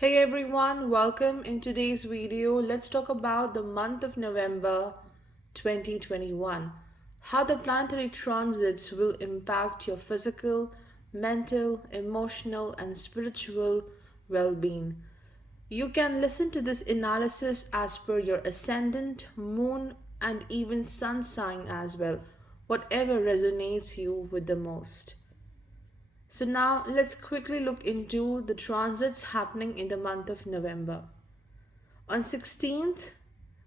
Hey everyone, welcome. In today's video, let's talk about the month of November 2021. How the planetary transits will impact your physical, mental, emotional, and spiritual well being. You can listen to this analysis as per your ascendant, moon, and even sun sign as well, whatever resonates you with the most. So now let's quickly look into the transits happening in the month of November. On 16th,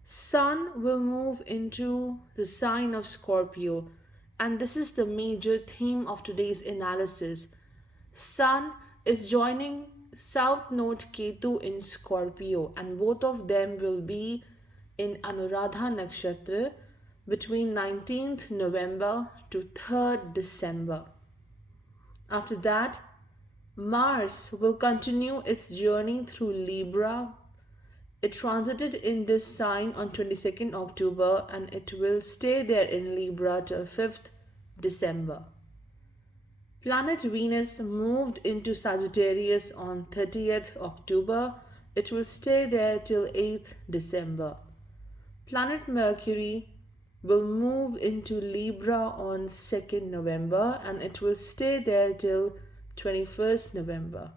Sun will move into the sign of Scorpio, and this is the major theme of today's analysis. Sun is joining South Node Ketu in Scorpio, and both of them will be in Anuradha Nakshatra between 19th November to 3rd December. After that, Mars will continue its journey through Libra. It transited in this sign on 22nd October and it will stay there in Libra till 5th December. Planet Venus moved into Sagittarius on 30th October. It will stay there till 8th December. Planet Mercury will move into Libra on 2nd November and it will stay there till 21st November.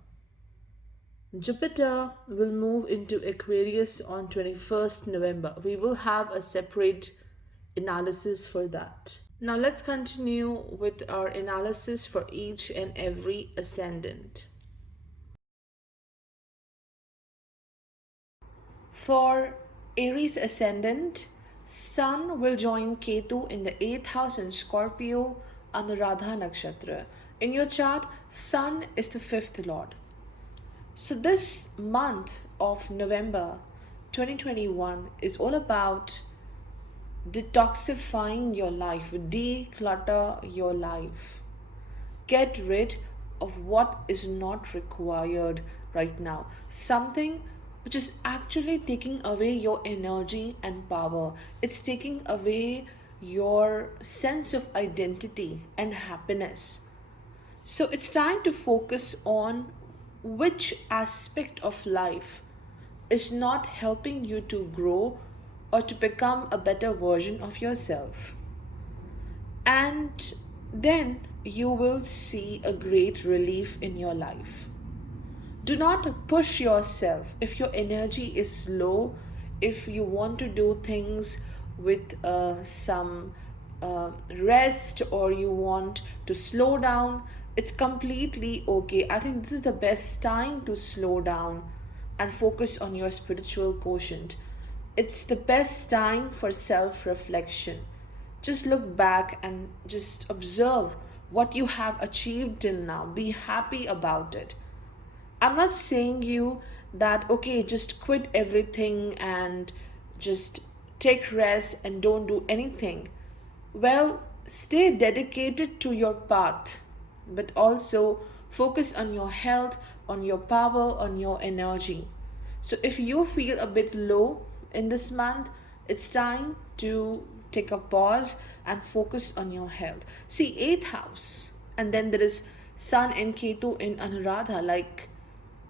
Jupiter will move into Aquarius on 21st November. We will have a separate analysis for that. Now let's continue with our analysis for each and every ascendant. For Aries ascendant, Sun will join Ketu in the 8th house in Scorpio, Anuradha Nakshatra. In your chart, Sun is the 5th lord. So this month of November 2021 is all about detoxifying your life, declutter your life. Get rid of what is not required right now. Something which is actually taking away your energy and power. It's taking away your sense of identity and happiness. So it's time to focus on which aspect of life is not helping you to grow or to become a better version of yourself. And then you will see a great relief in your life. Do not push yourself if your energy is low, if you want to do things with some rest or you want to slow down. It's completely okay. I think this is the best time to slow down and focus on your spiritual quotient. It's the best time for self reflection. Just look back and just observe what you have achieved till now. Be happy about it. I'm not saying you that okay, just quit everything and just take rest and don't do anything. Well, stay dedicated to your path, but also focus on your health, on your power, on your energy. So if you feel a bit low in this month, it's time to take a pause and focus on your health. See, 8th house, and then there is Sun and Ketu in Anuradha, like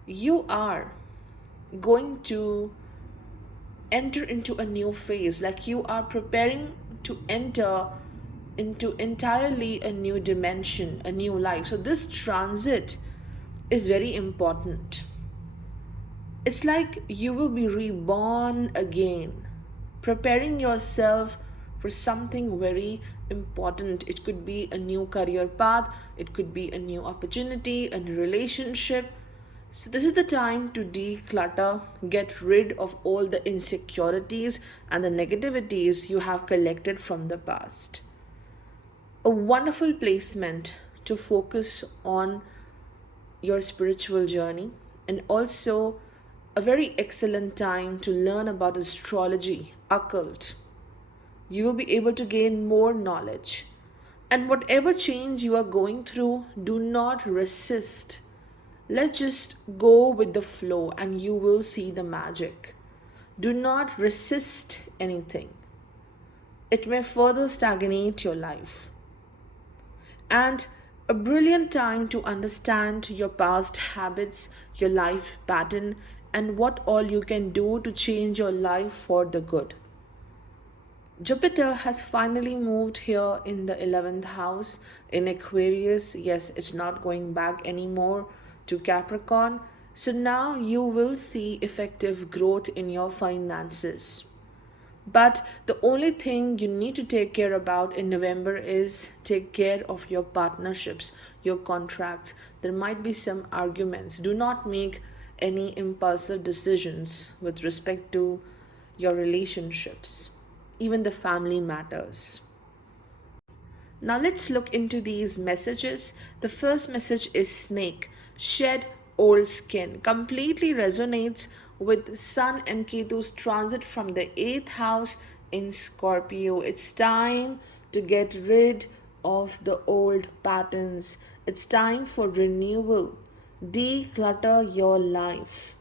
you are going to enter into a new phase, like you are preparing to enter into entirely a new dimension, a new life. So this transit is very important. It's like you will be reborn again, preparing yourself for something very important. It could be a new career path, it could be a new opportunity, a new relationship. So, this is the time to declutter, get rid of all the insecurities and the negativities you have collected from the past. A wonderful placement to focus on your spiritual journey, and also a very excellent time to learn about astrology, occult. You will be able to gain more knowledge. And whatever change you are going through, do not resist. Let's just go with the flow and you will see the magic. Do not resist anything. It may further stagnate your life. And a brilliant time to understand your past habits, your life pattern, and what all you can do to change your life for the good. Jupiter has finally moved here in the 11th house in Aquarius. Yes, it's not going back anymore to Capricorn. So now you will see effective growth in your finances. But the only thing you need to take care about in November is take care of your partnerships, your contracts. There might be some arguments. Do not make any impulsive decisions with respect to your relationships, even the family matters. Now let's look into these messages. The first message is snake. Shed old skin. Completely resonates with Sun and Ketu's transit from the 8th house in Scorpio. It's time to get rid of the old patterns. It's time for renewal. Declutter your life.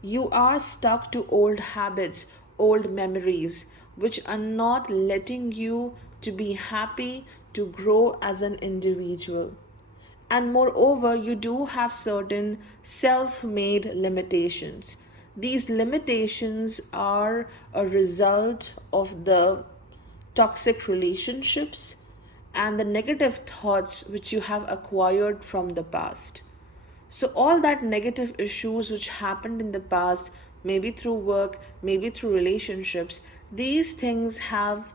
You are stuck to old habits, old memories, which are not letting you to be happy, to grow as an individual. And moreover, you do have certain self made limitations. These limitations are a result of the toxic relationships and the negative thoughts which you have acquired from the past. So, all that negative issues which happened in the past, maybe through work, maybe through relationships, these things have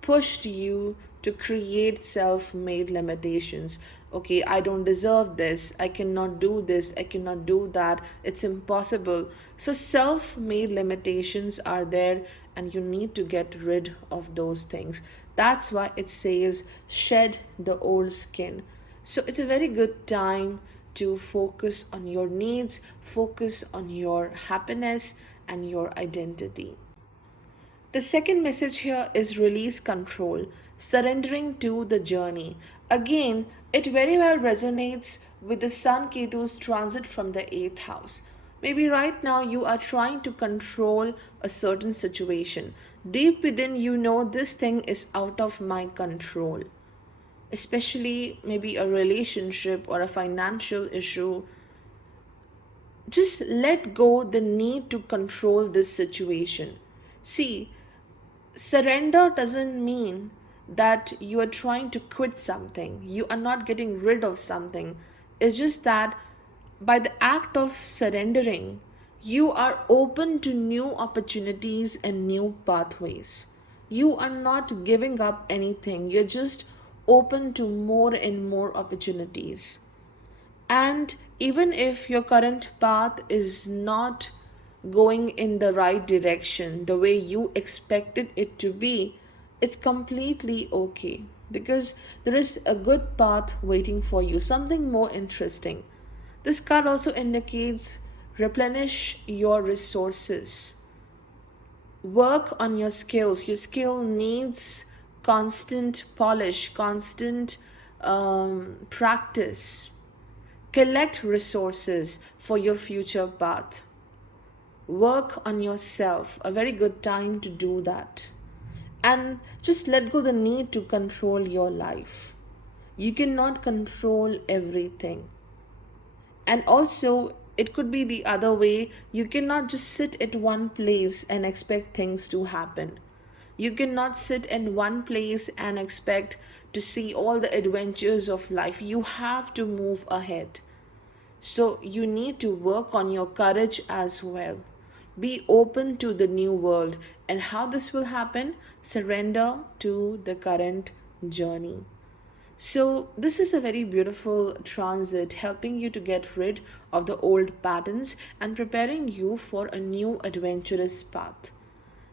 pushed you to create self made limitations. Okay, I don't deserve this, I cannot do this, I cannot do that, it's impossible. So, self made limitations are there, and you need to get rid of those things. That's why it says shed the old skin. So, it's a very good time to focus on your needs, focus on your happiness and your identity. The second message here is release control, surrendering to the journey. Again, it very well resonates with the Sun Ketu's transit from the 8th house. Maybe right now you are trying to control a certain situation. Deep within, you know this thing is out of my control, especially maybe a relationship or a financial issue. Just let go the need to control this situation. See, surrender doesn't mean that you are trying to quit something, you are not getting rid of something. It's just that by the act of surrendering, you are open to new opportunities and new pathways. You are not giving up anything, you're just open to more and more opportunities. And even if your current path is not going in the right direction, the way you expected it to be, it's completely okay, because there is a good path waiting for you, something more interesting. This card also indicates replenish your resources, work on your skills. Your skill needs constant polish, constant practice. Collect resources for your future path. Work on yourself. A very good time to do that. And just let go the need to control your life. You cannot control everything. And also, it could be the other way. You cannot just sit at one place and expect things to happen. You cannot sit in one place and expect to see all the adventures of life. You have to move ahead. So, you need to work on your courage as well. Be open to the new world. And how this will happen? Surrender to the current journey. So, this is a very beautiful transit helping you to get rid of the old patterns and preparing you for a new adventurous path.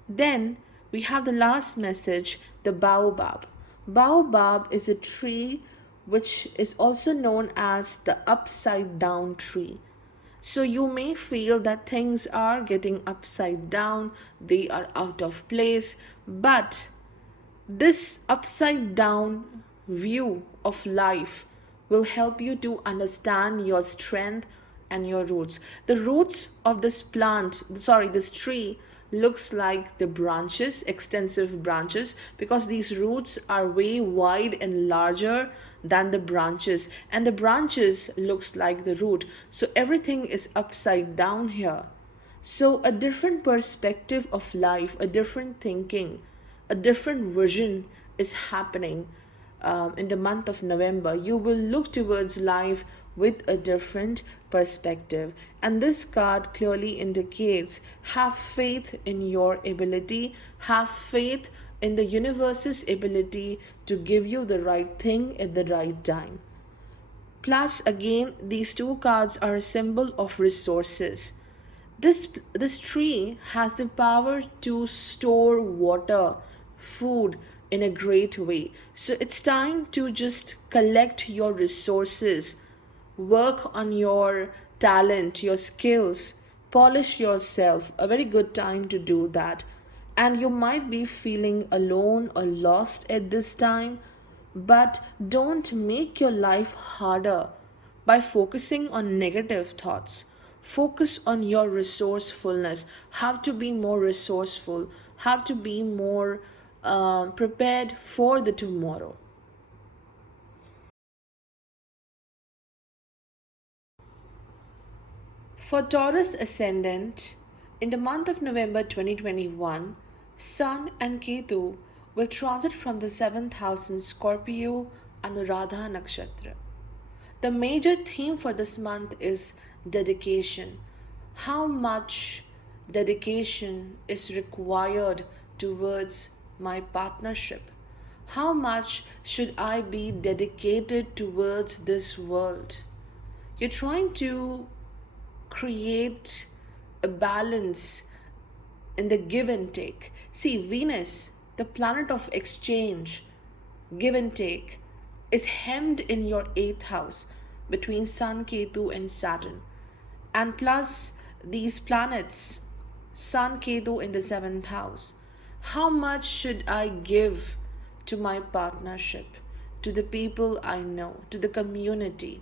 Then we have the last message, the baobab. Baobab is a tree which is also known as the upside down tree. So you may feel that things are getting upside down, they are out of place, but this upside down view of life will help you to understand your strength and your roots. The roots of this tree looks like the branches, extensive branches, because these roots are way wide and larger than the branches, and the branches looks like the root. So everything is upside down here. So, a different perspective of life, a different thinking, a different vision is happening in the month of November. You will look towards life with a different perspective. And this card clearly indicates have faith in your ability, have faith in the universe's ability to give you the right thing at the right time. Plus, again, these two cards are a symbol of resources. This tree has the power to store water, food in a great way. So it's time to just collect your resources, work on your talent, your skills, polish yourself. A very good time to do that. And you might be feeling alone or lost at this time, but don't make your life harder by focusing on negative thoughts. Focus on your resourcefulness. Have to be more resourceful, have to be more prepared for the tomorrow. For Taurus ascendant, in the month of November 2021, Sun and Ketu will transit from the 7th house in Scorpio, Anuradha Nakshatra. The major theme for this month is dedication. How much dedication is required towards my partnership? How much should I be dedicated towards this world? You're trying to create a balance in the give and take. See, Venus, the planet of exchange, give and take, is hemmed in your eighth house between Sun, Ketu, and Saturn. And plus, these planets, Sun, Ketu in the seventh house. How much should I give to my partnership, to the people I know, to the community?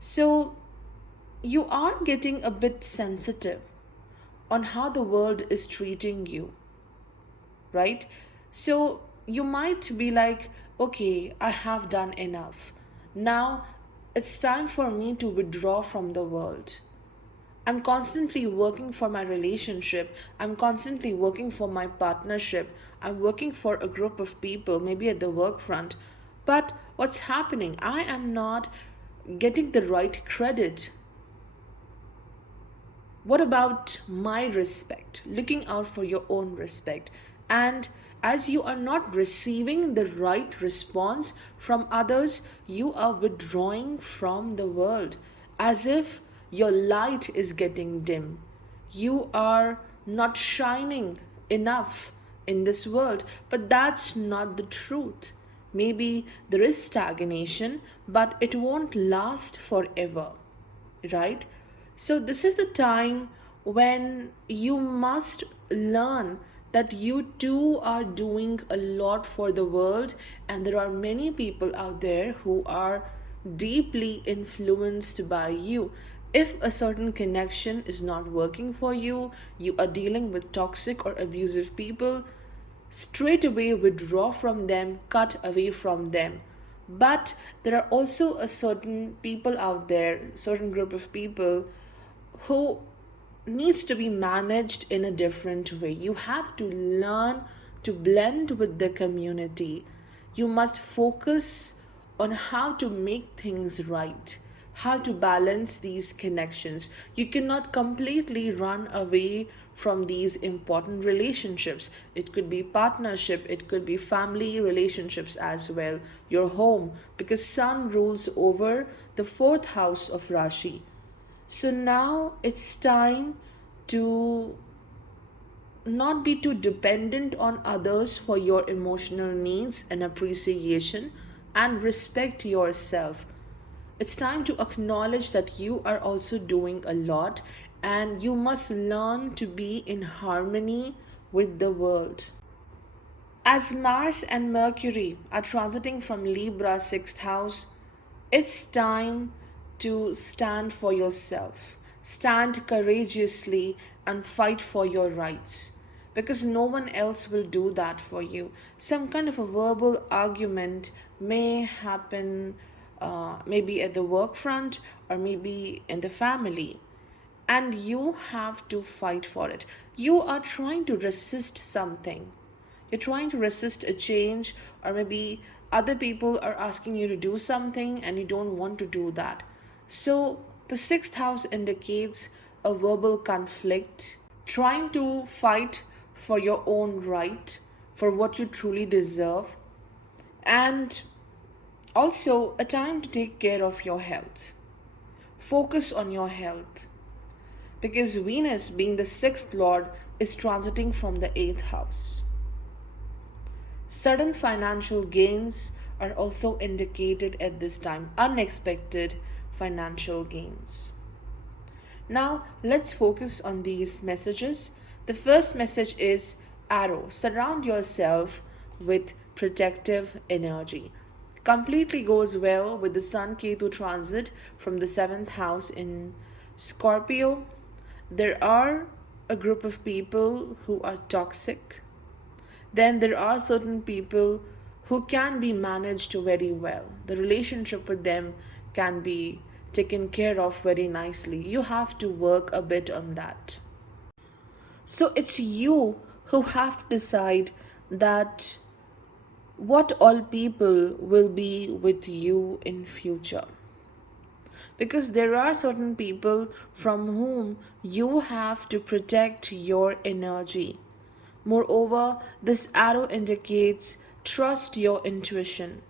So, you are getting a bit sensitive on how the world is treating you, right? So you might be like, okay, I have done enough. Now it's time for me to withdraw from the world. I'm constantly working for my relationship. I'm constantly working for my partnership. I'm working for a group of people, maybe at the work front. But what's happening? I am not getting the right credit. What about my respect? Looking out for your own respect. And as you are not receiving the right response from others, you are withdrawing from the world as if your light is getting dim. You are not shining enough in this world, but that's not the truth. Maybe there is stagnation, but it won't last forever, right? So, this is the time when you must learn that you too are doing a lot for the world, and there are many people out there who are deeply influenced by you. If a certain connection is not working for you, you are dealing with toxic or abusive people, straight away withdraw from them, cut away from them. But there are also a certain people out there, certain group of people who needs to be managed in a different way. You have to learn to blend with the community. You must focus on how to make things right, how to balance these connections. You cannot completely run away from these important relationships. It could be partnership, it could be family relationships as well, your home, because Sun rules over the fourth house of Rashi. So now it's time to not be too dependent on others for your emotional needs and appreciation, and respect yourself. It's time to acknowledge that you are also doing a lot, and you must learn to be in harmony with the world. As Mars and Mercury are transiting from Libra 6th house, it's time to stand for yourself. Stand courageously and fight for your rights, because no one else will do that for you. Some kind of a verbal argument may happen, maybe at the work front or maybe in the family. and you have to fight for it. You are trying to resist something. You're trying to resist a change, or maybe other people are asking you to do something and you don't want to do that. So, the sixth house indicates a verbal conflict, trying to fight for your own right, for what you truly deserve, and also a time to take care of your health. Focus on your health because Venus, being the sixth lord, is transiting from the eighth house. Sudden financial gains are also indicated at this time, unexpected financial gains. Now, let's focus on these messages. The first message is arrow. Surround yourself with protective energy. Completely goes well with the Sun Ketu transit from the seventh house in Scorpio. There are a group of people who are toxic. Then there are certain people who can be managed very well. The relationship with them can be taken care of very nicely. You have to work a bit on that. So it's you who have to decide that what all people will be with you in future, because there are certain people from whom you have to protect your energy. Moreover, this arrow indicates trust your intuition.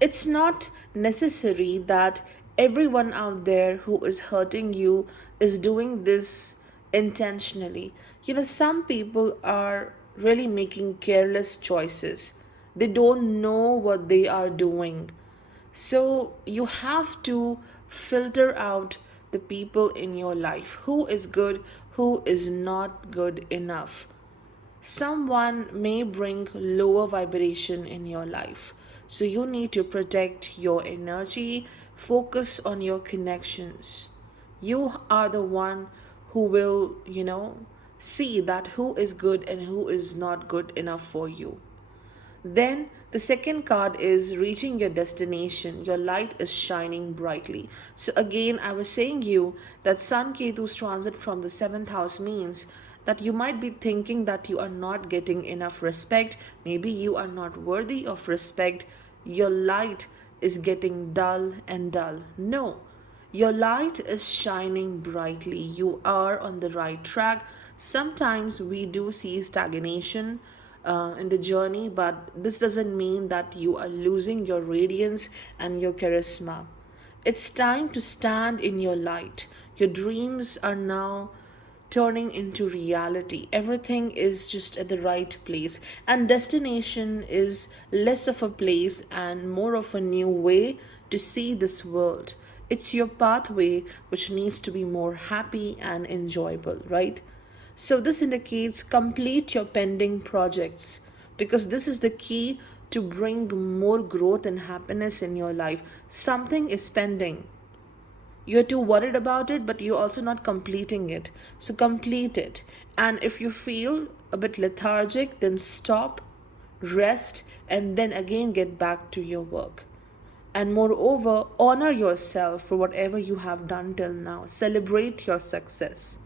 It's not necessary that everyone out there who is hurting you is doing this intentionally. Some people are really making careless choices. They don't know what they are doing. So you have to filter out the people in your life who is good, who is not good enough. Someone may bring lower vibration in your life. So you need to protect your energy, focus on your connections. You are the one who will, see that who is good and who is not good enough for you. Then the second card is reaching your destination. Your light is shining brightly. So again, I was saying you that Sun Ketu's transit from the seventh house means that you might be thinking that you are not getting enough respect. Maybe you are not worthy of respect. Your light is getting dull and dull. No, your light is shining brightly. You are on the right track. Sometimes we do see stagnation in the journey, but this doesn't mean that you are losing your radiance and your charisma. It's time to stand in your light. Your dreams are now turning into reality. Everything is just at the right place, and destination is less of a place and more of a new way to see this world. It's your pathway which needs to be more happy and enjoyable, right? So this indicates complete your pending projects, because this is the key to bring more growth and happiness in your life. Something is pending. You're too worried about it, but you're also not completing it. So complete it. And if you feel a bit lethargic, then stop, rest, and then again get back to your work. And moreover, honor yourself for whatever you have done till now. Celebrate your success.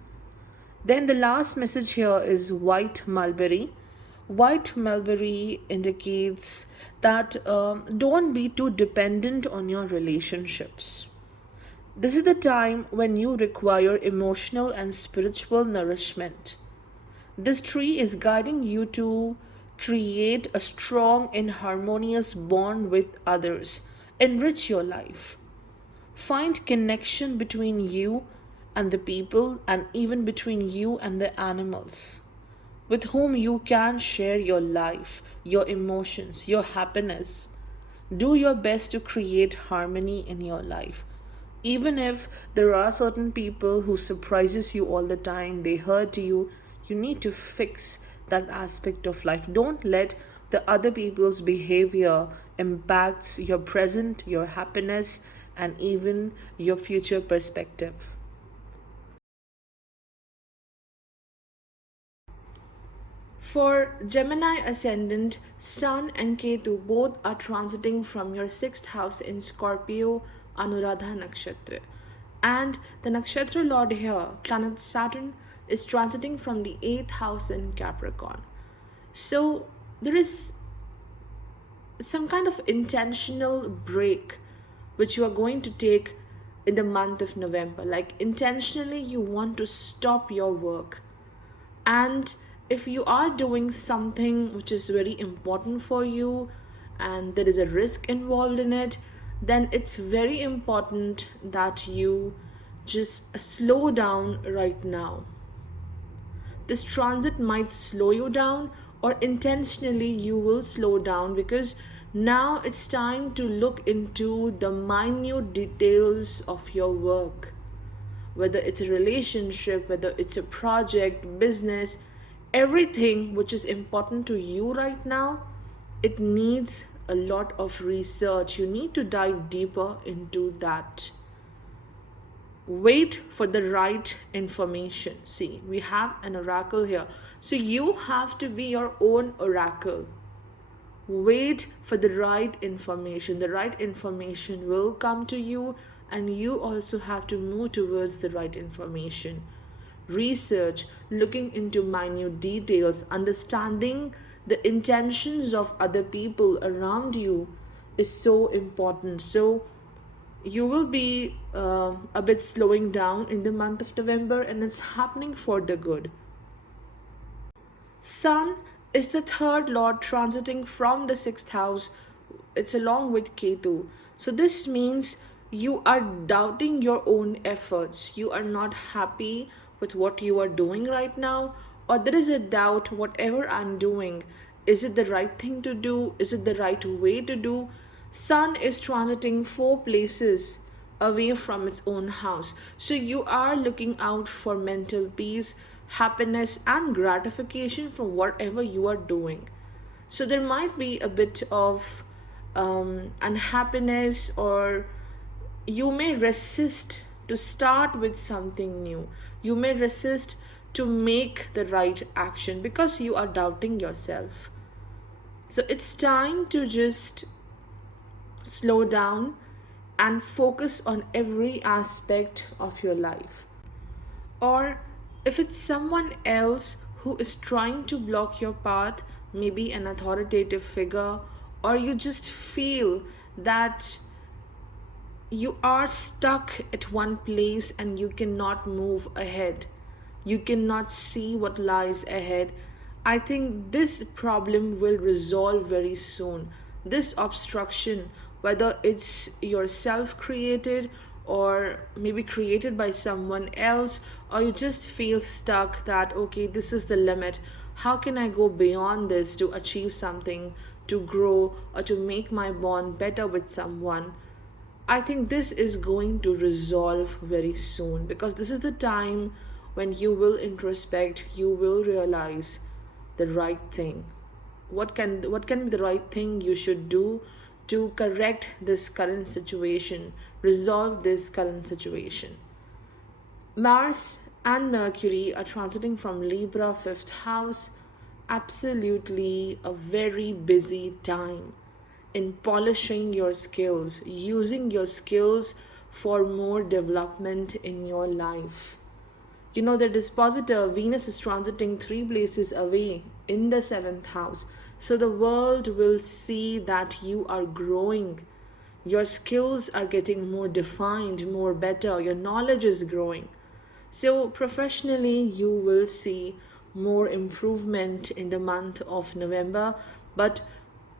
Then the last message here is white mulberry. White mulberry indicates that don't be too dependent on your relationships. This is the time when you require emotional and spiritual nourishment. This tree is guiding you to create a strong and harmonious bond with others. Enrich your life. Find connection between you and the people, and even between you and the animals with whom you can share your life, your emotions, your happiness. Do your best to create harmony in your life. Even if there are certain people who surprises you all the time, they hurt you, you need to fix that aspect of life. Don't let the other people's behavior impacts your present, your happiness, and even your future perspective. For Gemini ascendant, Sun and Ketu both are transiting from your sixth house in Scorpio, Anuradha Nakshatra. And the Nakshatra Lord here, planet Saturn, is transiting from the 8th house in Capricorn. So there is some kind of intentional break which you are going to take in the month of November. Like intentionally, you want to stop your work. And if you are doing something which is very important for you and there is a risk involved in it, then it's very important that you just slow down right now. This transit might slow you down, or intentionally you will slow down, because now it's time to look into the minute details of your work, whether it's a relationship, whether it's a project, business, everything which is important to you right now. It needs a lot of research. You need to dive deeper into that. Wait for the right information. See, we have an oracle here, so you have to be your own oracle. Wait for the right information. The right information will come to you, and you also have to move towards the right information. Research, looking into minute details, understanding the intentions of other people around you is so important. So you will be a bit slowing down in the month of November, and it's happening for the good. Sun is the third lord transiting from the sixth house. It's along with Ketu. So this means you are doubting your own efforts. You are not happy with what you are doing right now, or there is a doubt, whatever I'm doing, is it the right thing to do? Is it the right way to do? Sun is transiting 4 places away from its own house. So you are looking out for mental peace, happiness, and gratification from whatever you are doing. So there might be a bit of unhappiness, or you may resist to start with something new. You may resist to make the right action because you are doubting yourself. So it's time to just slow down and focus on every aspect of your life. Or if it's someone else who is trying to block your path, maybe an authoritative figure, or you just feel that you are stuck at one place and you cannot move ahead, you cannot see what lies ahead, I think this problem will resolve very soon. This obstruction, whether it's yourself created or maybe created by someone else, or you just feel stuck that okay, this is the limit, how can I go beyond this to achieve something, to grow, or to make my bond better with someone, I think this is going to resolve very soon, because this is the time when you will introspect, you will realize the right thing. What can be the right thing you should do to correct this current situation, resolve this current situation. Mars and Mercury are transiting from Libra, fifth house. Absolutely a very busy time in polishing your skills, using your skills for more development in your life. You know, the dispositor Venus is transiting 3 places away in the seventh house. So the world will see that you are growing. Your skills are getting more defined, more better. Your knowledge is growing. So professionally, you will see more improvement in the month of November. But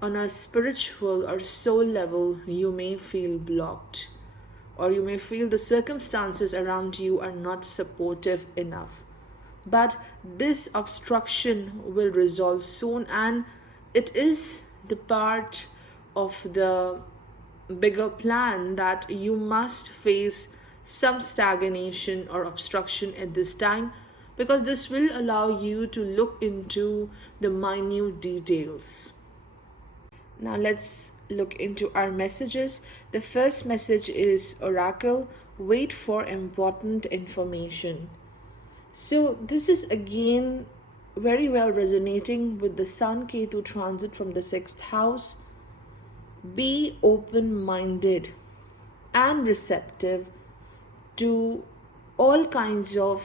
on a spiritual or soul level, you may feel blocked, or you may feel the circumstances around you are not supportive enough. But this obstruction will resolve soon, and it is the part of the bigger plan that you must face some stagnation or obstruction at this time, because this will allow you to look into the minute details. Now let's look into our messages. The first message is Oracle, wait for important information. So this is again very well resonating with the Sun Ketu transit from the sixth house. Be open minded and receptive to all kinds of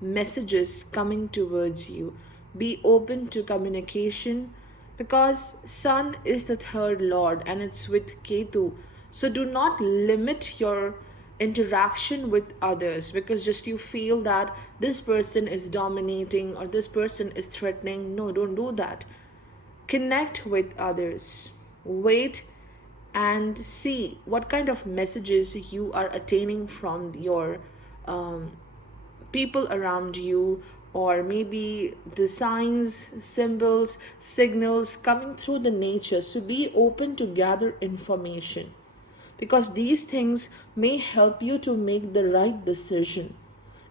messages coming towards you. Be open to communication because Sun is the third lord and it's with Ketu. So do not limit your interaction with others because just you feel that this person is dominating or this person is threatening. No, don't do that. Connect with others. Wait and see what kind of messages you are attaining from your um, people around you, or maybe the signs, symbols, signals coming through the nature. So be open to gather information because these things may help you to make the right decision.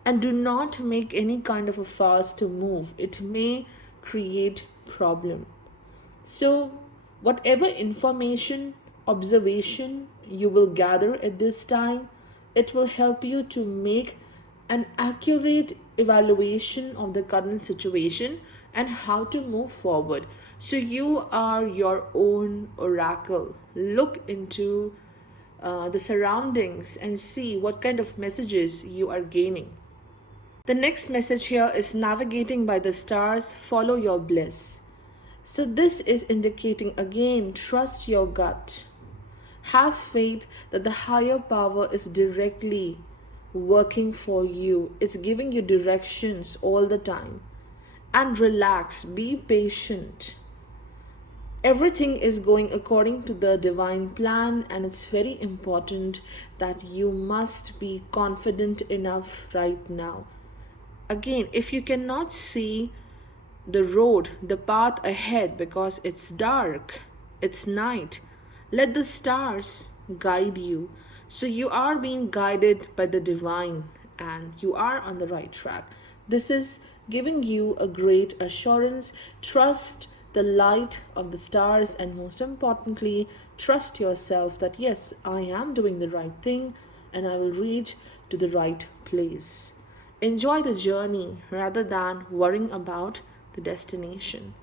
And do not make any kind of a fast move, it may create problem. So, whatever information, observation you will gather at this time, it will help you to make an accurate evaluation of the current situation and how to move forward. So, you are your own oracle. Look into the surroundings and see what kind of messages you are gaining. The next message here is navigating by the stars, follow your bliss. So, this is indicating again, trust your gut. Have faith that the higher power is directly working for you, it's giving you directions all the time. And relax, be patient. Everything is going according to the divine plan, and it's very important that you must be confident enough right now. Again, if you cannot see the road, the path ahead because it's dark, it's night, let the stars guide you. So you are being guided by the divine and you are on the right track. This is giving you a great assurance. Trust the light of the stars, and most importantly, trust yourself that yes, I am doing the right thing and I will reach to the right place. Enjoy the journey rather than worrying about the destination.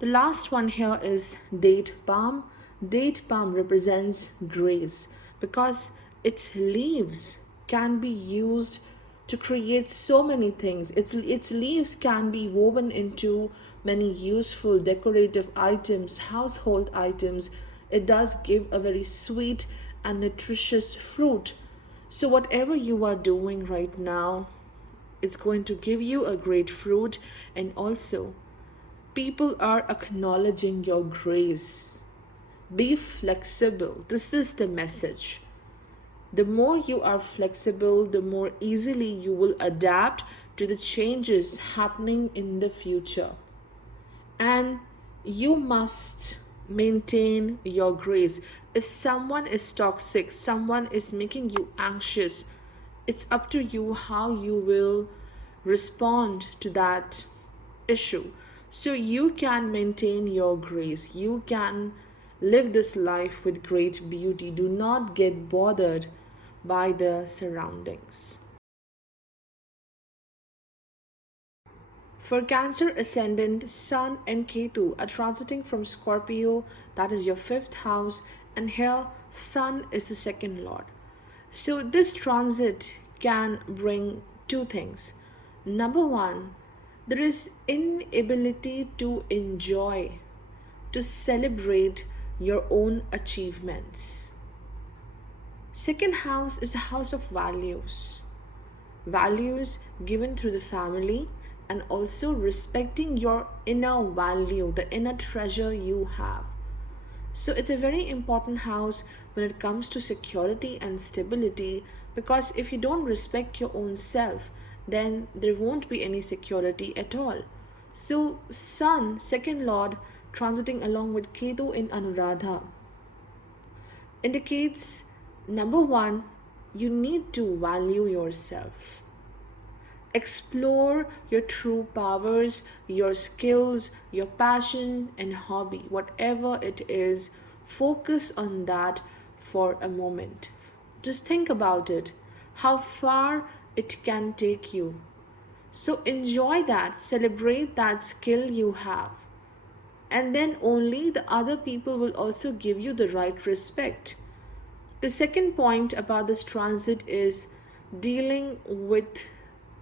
The last one here is date palm. Date palm represents grace because its leaves can be used to create so many things. Its leaves can be woven into many useful decorative items, household items. It does give a very sweet and nutritious fruit. So whatever you are doing right now, it's going to give you a great fruit. And also, people are acknowledging your grace. Be flexible. This is the message. The more you are flexible, the more easily you will adapt to the changes happening in the future. And you must maintain your grace. If someone is toxic, someone is making you anxious, it's up to you how you will respond to that issue. So you can maintain your grace. You can live this life with great beauty. Do not get bothered by the surroundings. For Cancer ascendant, Sun and Ketu are transiting from Scorpio, that is your fifth house, and here Sun is the second lord. So this transit can bring two things. Number one, there is inability to enjoy, to celebrate your own achievements. Second house is the house of values. Values given through the family, and also respecting your inner value, the inner treasure you have. So it's a very important house when it comes to security and stability, because if you don't respect your own self, then there won't be any security at all. So Sun, second lord, transiting along with Ketu in Anuradha, indicates number one, you need to value yourself. Explore your true powers, your skills, your passion and hobby, whatever it is, focus on that for a moment. Just think about it, how far it can take you. So enjoy that, celebrate that skill you have. And then only the other people will also give you the right respect. The second point about this transit is dealing with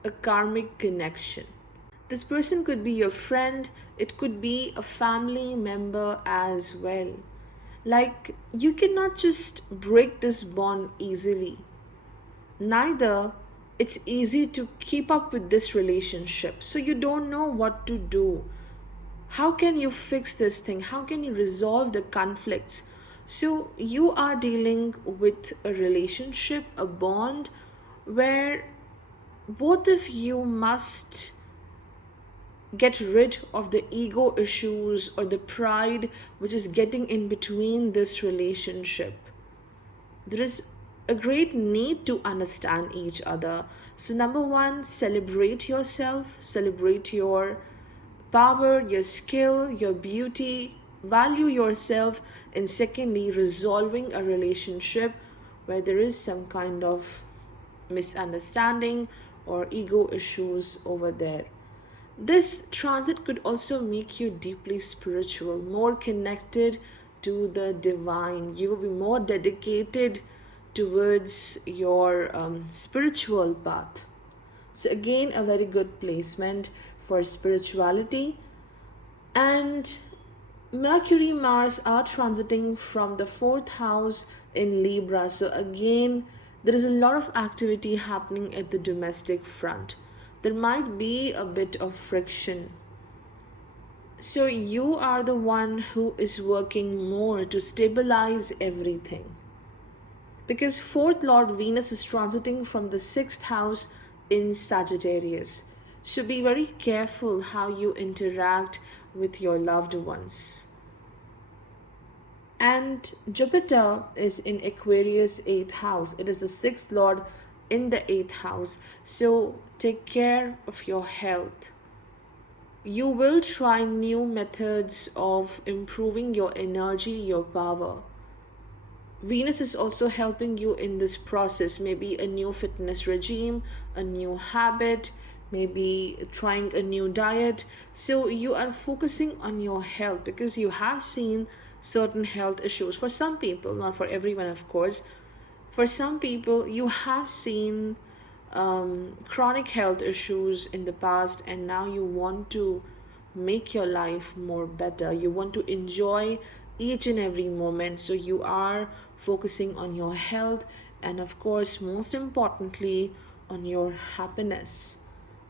a karmic connection. This person could be your friend, it could be a family member as well. Like, you cannot just break this bond easily. Neither it's easy to keep up with this relationship. So you don't know what to do. How can you fix this thing? How can you resolve the conflicts? So you are dealing with a relationship, a bond where both of you must get rid of the ego issues or the pride which is getting in between this relationship. There is a great need to understand each other. So, number one, celebrate yourself, celebrate your power, your skill, your beauty, value yourself, and secondly, resolving a relationship where there is some kind of misunderstanding or ego issues over there. This transit could also make you deeply spiritual, more connected to the divine. You will be more dedicated towards your spiritual path. So, again, a very good placement for spirituality. And Mercury, Mars are transiting from the fourth house in Libra. So, again, there is a lot of activity happening at the domestic front. There might be a bit of friction. So, you are the one who is working more to stabilize everything. Because fourth Lord Venus is transiting from the sixth house in Sagittarius. So, be very careful how you interact with your loved ones. And Jupiter is in Aquarius 8th house. It is the sixth lord in the 8th house. So take care of your health. You will try new methods of improving your energy, your power. Venus is also helping you in this process. Maybe a new fitness regime, a new habit, maybe trying a new diet. So you are focusing on your health because you have seen certain health issues. For some people, not for everyone, of course, for some people, you have seen chronic health issues in the past, and now you want to make your life more better. You want to enjoy each and every moment. So you are focusing on your health and, of course, most importantly, on your happiness.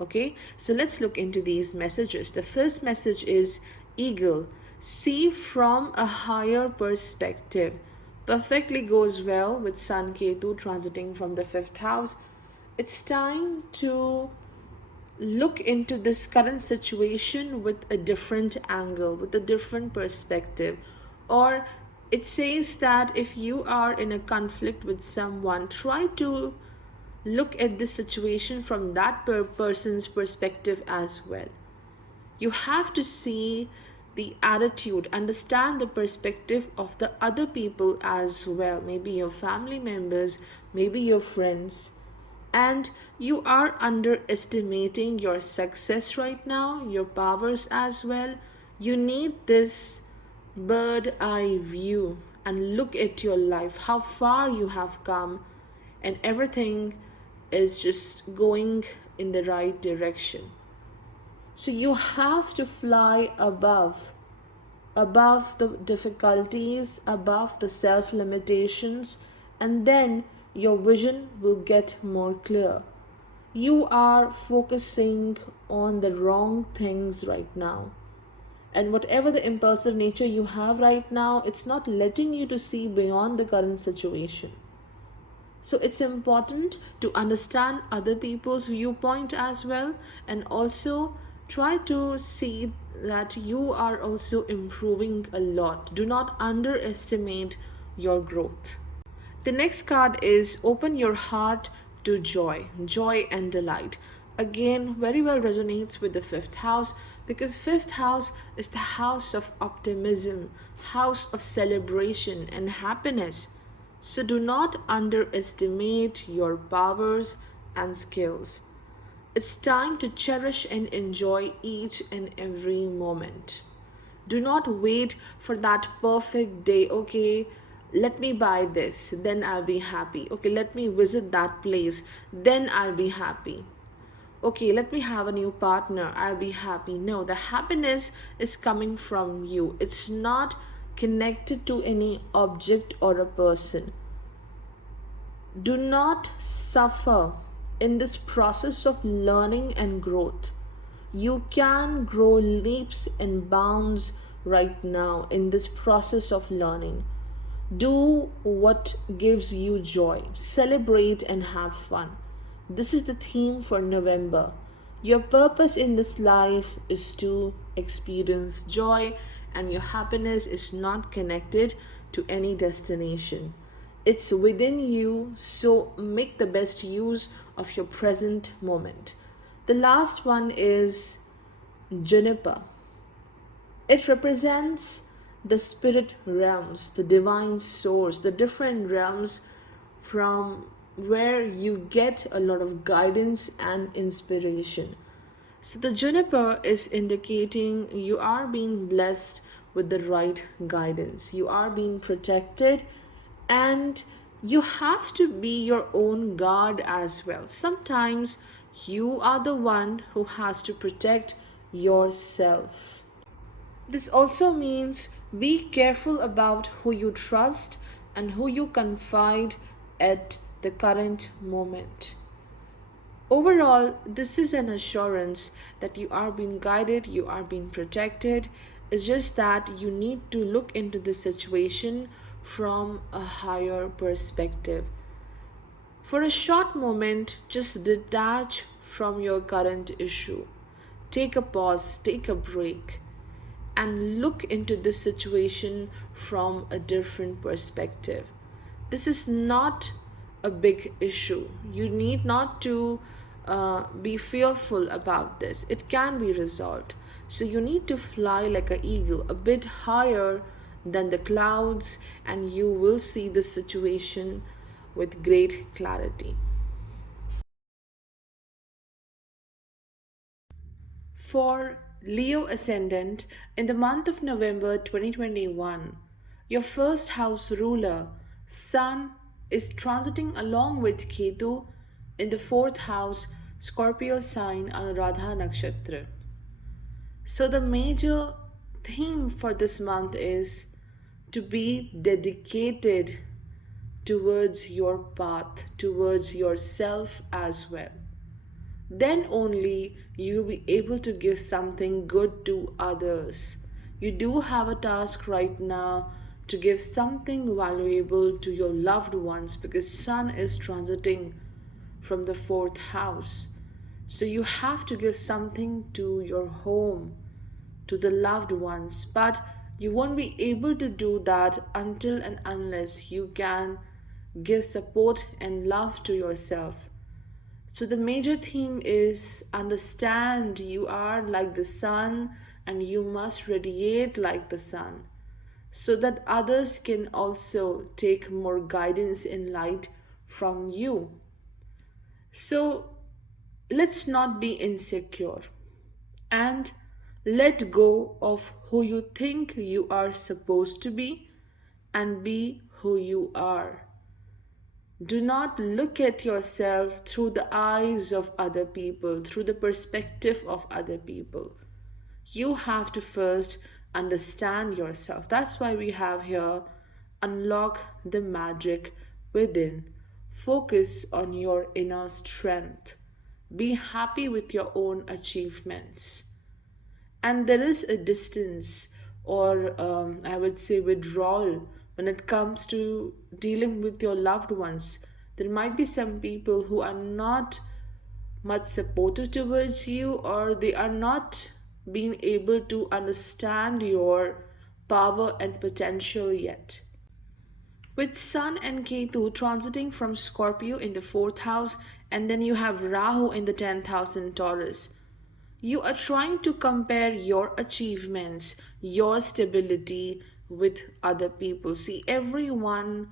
Okay, so let's look into these messages. The first message is Eagle. See from a higher perspective. Perfectly goes well with Sun Ketu transiting from the fifth house. It's time to look into this current situation with a different angle, with a different perspective. Or it says that if you are in a conflict with someone, try to look at this situation from that person's perspective as well. You have to see the attitude, understand the perspective of the other people as well, maybe your family members, maybe your friends. And you are underestimating your success right now, your powers as well. You need this bird eye view and look at your life, how far you have come, and everything is just going in the right direction. So you have to fly above the difficulties, above the self limitations, and then your vision will get more clear. You are focusing on the wrong things right now. And whatever the impulsive nature you have right now, it's not letting you to see beyond the current situation. So it's important to understand other people's viewpoint as well, and also try to see that you are also improving a lot. Do not underestimate your growth. The next card is Open Your Heart to Joy, Joy and Delight. Again, very well resonates with the fifth house because fifth house is the house of optimism, house of celebration and happiness. So do not underestimate your powers and skills. It's time to cherish and enjoy each and every moment. Do not wait for that perfect day. Okay, let me buy this, then I'll be happy. Okay, let me visit that place, then I'll be happy. Okay, let me have a new partner, I'll be happy. No, the happiness is coming from you. It's not connected to any object or a person. Do not suffer in this process of learning and growth. You can grow leaps and bounds right now in this process of learning. Do what gives you joy. Celebrate and have fun. This is the theme for November. Your purpose in this life is to experience joy, and your happiness is not connected to any destination. It's within you, so make the best use of your present moment. The last one is Juniper. It represents the spirit realms, the divine source, the different realms from where you get a lot of guidance and inspiration. So the juniper is indicating you are being blessed with the right guidance. You are being protected, and you have to be your own guard as well. Sometimes you are the one who has to protect yourself. This also means be careful about who you trust and who you confide at the current moment. Overall, this is an assurance that you are being guided, you are being protected. It's just that you need to look into the situation from a higher perspective. For a short moment, just detach from your current issue. Take a pause, take a break, and look into this situation from a different perspective. This is not a big issue. You need not to be fearful about this. It can be resolved. So you need to fly like an eagle, a bit higher than the clouds, and you will see the situation with great clarity. For Leo ascendant, in the month of November 2021, your first house ruler, Sun, is transiting along with Ketu in the fourth house, Scorpio sign, Anuradha Nakshatra. So, the major theme for this month is to be dedicated towards your path, towards yourself as well. Then only you'll be able to give something good to others. You do have a task right now to give something valuable to your loved ones because Sun is transiting from the fourth house. So you have to give something to your home, to the loved ones, but you won't be able to do that until and unless you can give support and love to yourself. So, the major theme is understand you are like the sun and you must radiate like the sun so that others can also take more guidance and light from you. So, let's not be insecure and let go of who you think you are supposed to be and be who you are. Do not look at yourself through the eyes of other people, through the perspective of other people. You have to first understand yourself. That's why we have here unlock the magic within. Focus on your inner strength. Be happy with your own achievements. And there is a distance, or I would say withdrawal, when it comes to dealing with your loved ones. There might be some people who are not much supportive towards you, or they are not being able to understand your power and potential yet. With Sun and Ketu transiting from Scorpio in the fourth house, and then you have Rahu in the 10th house in Taurus. You are trying to compare your achievements, your stability with other people. See, everyone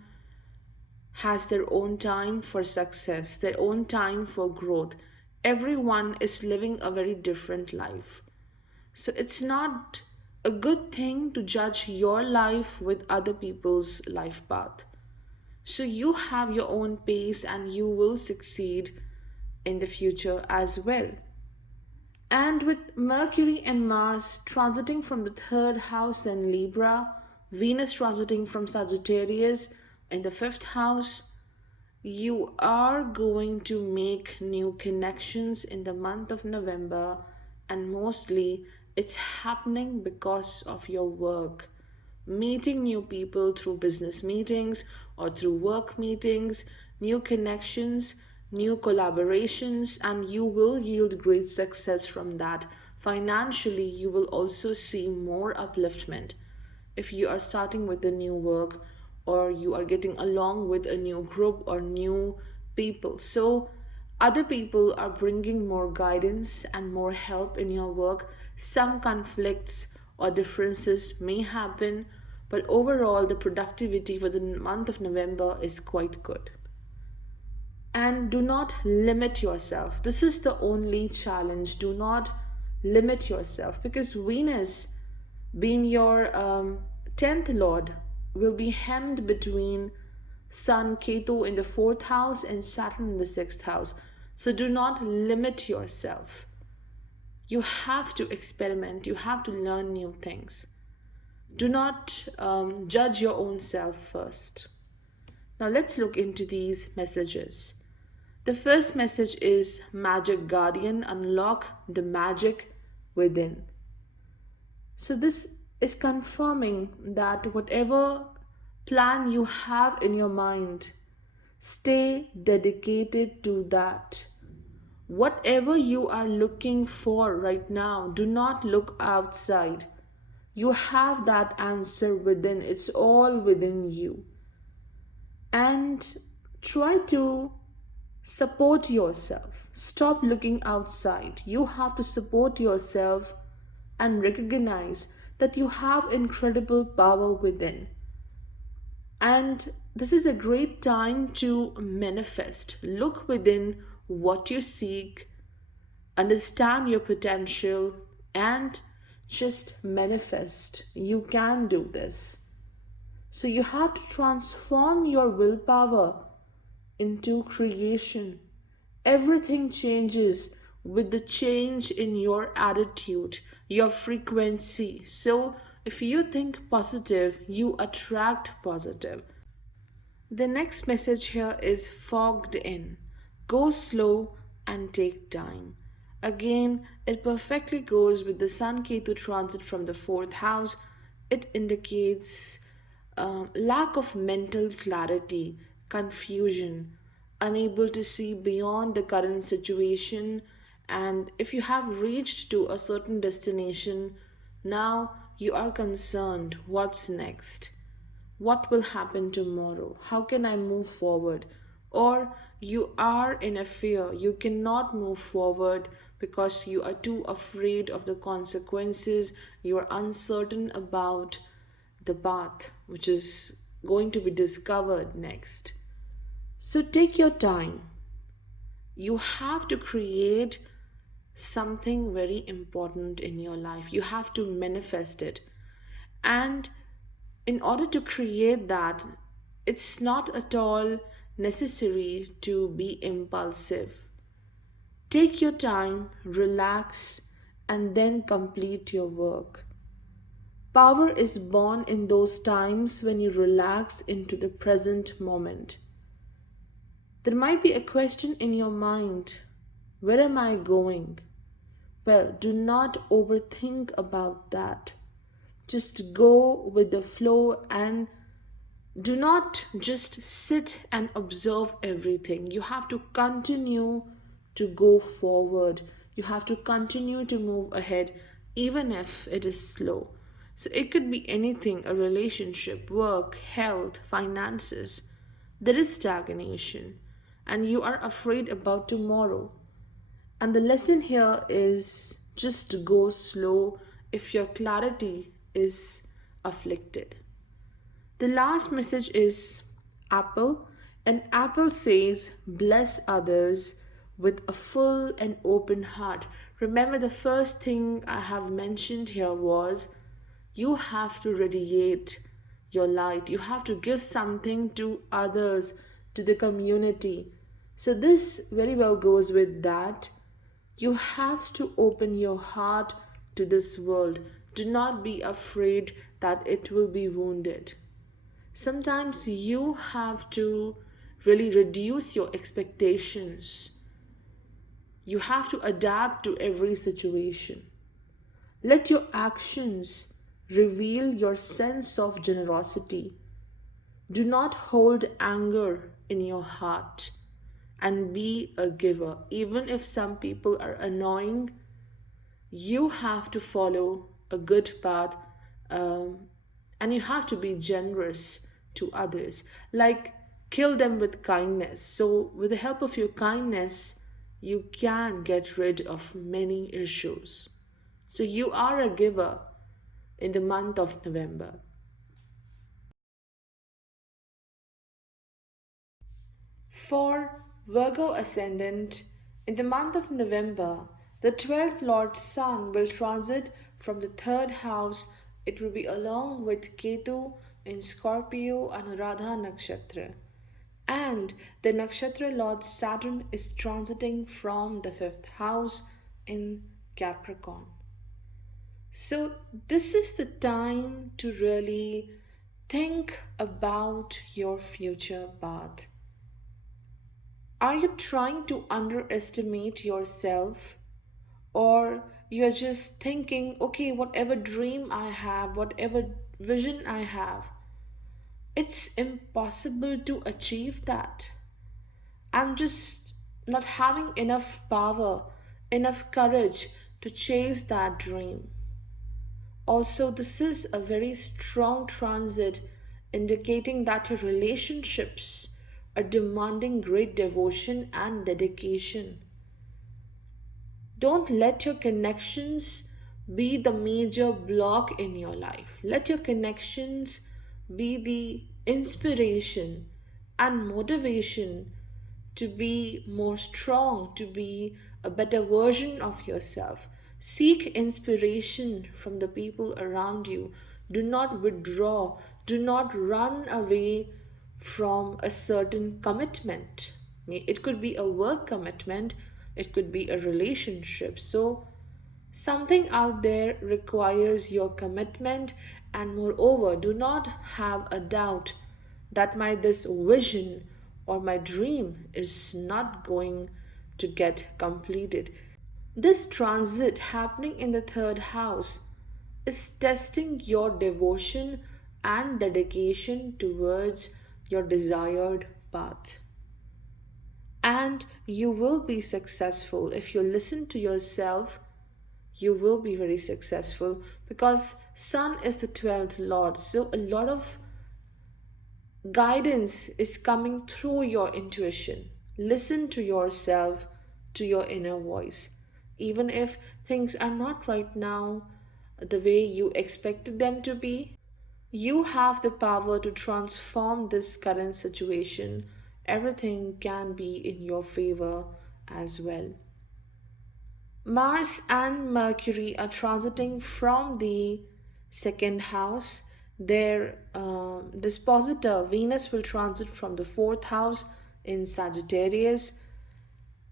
has their own time for success, their own time for growth. Everyone is living a very different life. So it's not a good thing to judge your life with other people's life path. So you have your own pace and you will succeed in the future as well. And with Mercury and Mars transiting from the third house in Libra, Venus transiting from Sagittarius in the fifth house, you are going to make new connections in the month of November, and mostly it's happening because of your work. Meeting new people through business meetings or through work meetings, new connections, new collaborations, and you will yield great success from that. Financially, you will also see more upliftment if you are starting with a new work or you are getting along with a new group or new people. So, other people are bringing more guidance and more help in your work. Some conflicts or differences may happen, but overall, the productivity for the month of November is quite good. And do not limit yourself. This is the only challenge. Do not limit yourself because Venus, being your 10th lord, will be hemmed between Sun, Ketu in the fourth house and Saturn in the sixth house. So do not limit yourself. You have to experiment, you have to learn new things. Do not judge your own self first. Now let's look into these messages. The first message is Magic Guardian, unlock the magic within. So this is confirming that whatever plan you have in your mind, stay dedicated to that. Whatever you are looking for right now, do not look outside. You have that answer within, it's all within you. And try to support yourself. Stop looking outside. You have to support yourself and recognize that you have incredible power within. And this is a great time to manifest. Look within what you seek, understand your potential, and just manifest. You can do this. So you have to transform your willpower into creation. Everything changes with the change in your attitude, your frequency. So if you think positive, you attract positive. The next message here is fogged in. Go slow and take time. Again, it perfectly goes with the Sun Ketu transit from the fourth house. It indicates lack of mental clarity, confusion, unable to see beyond the current situation. And if you have reached to a certain destination, now you are concerned what's next? What will happen tomorrow? How can I move forward? Or you are in a fear, you cannot move forward because you are too afraid of the consequences, you are uncertain about the path which is going to be discovered next. So take your time. You have to create something very important in your life, you have to manifest it. And in order to create that, it's not at all necessary to be impulsive. Take your time, relax, and then complete your work. Power is born in those times when you relax into the present moment. There might be a question in your mind, where am I going? Well, do not overthink about that. Just go with the flow and do not just sit and observe everything. You have to continue to go forward. You have to continue to move ahead, even if it is slow. So it could be anything, a relationship, work, health, finances. There is stagnation, and you are afraid about tomorrow. And the lesson here is just to go slow if your clarity is afflicted. The last message is Apple, and Apple says, bless others with a full and open heart. Remember, the first thing I have mentioned here was You have to radiate your light. You have to give something to others, to the community. So, this very well goes with that. You have to open your heart to this world. Do not be afraid that it will be wounded. Sometimes you have to really reduce your expectations. You have to adapt to every situation. Let your actions reveal your sense of generosity. Do not hold anger in your heart and be a giver. Even if some people are annoying, you have to follow a good path, um, and you have to be generous to others. Like, kill them with kindness. So, with the help of your kindness, you can get rid of many issues. So, you are a giver in the month of November. For Virgo ascendant, in the month of November, the 12th Lord Sun will transit from the third house. It will be along with Ketu in Scorpio and Anuradha Nakshatra. And the Nakshatra Lord Saturn is transiting from the fifth house in Capricorn. So, this is the time to really think about your future path. Are you trying to underestimate yourself? Or you're just thinking, okay, whatever dream I have, whatever vision I have, it's impossible to achieve that. I'm just not having enough power, enough courage to chase that dream. Also, this is a very strong transit indicating that your relationships are demanding great devotion and dedication. Don't let your connections be the major block in your life. Let your connections be the inspiration and motivation to be more strong, to be a better version of yourself. Seek inspiration from the people around you. Do not withdraw, do not run away from a certain commitment. It could be a work commitment, it could be a relationship. So, something out there requires your commitment, and moreover, do not have a doubt that my this vision or my dream is not going to get completed. This transit happening in the third house is testing your devotion and dedication towards your desired path. And you will be successful if you listen to yourself. You will be very successful because Sun is the 12th Lord. So, a lot of guidance is coming through your intuition. Listen to yourself, to your inner voice. Even if things are not right now the way you expected them to be, you have the power to transform this current situation. Everything can be in your favor as well. Mars and Mercury are transiting from the second house. Their dispositor, Venus, will transit from the fourth house in Sagittarius.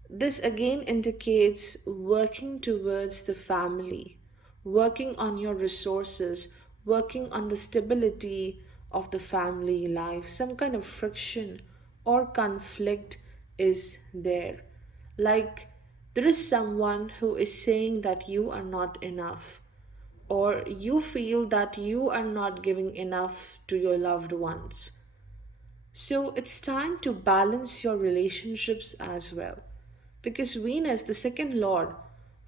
This again indicates working towards the family, working on your resources, working on the stability of the family life. Some kind of friction or conflict is there. Like, there is someone who is saying that you are not enough, or you feel that you are not giving enough to your loved ones. So it's time to balance your relationships as well. Because Venus, the second lord,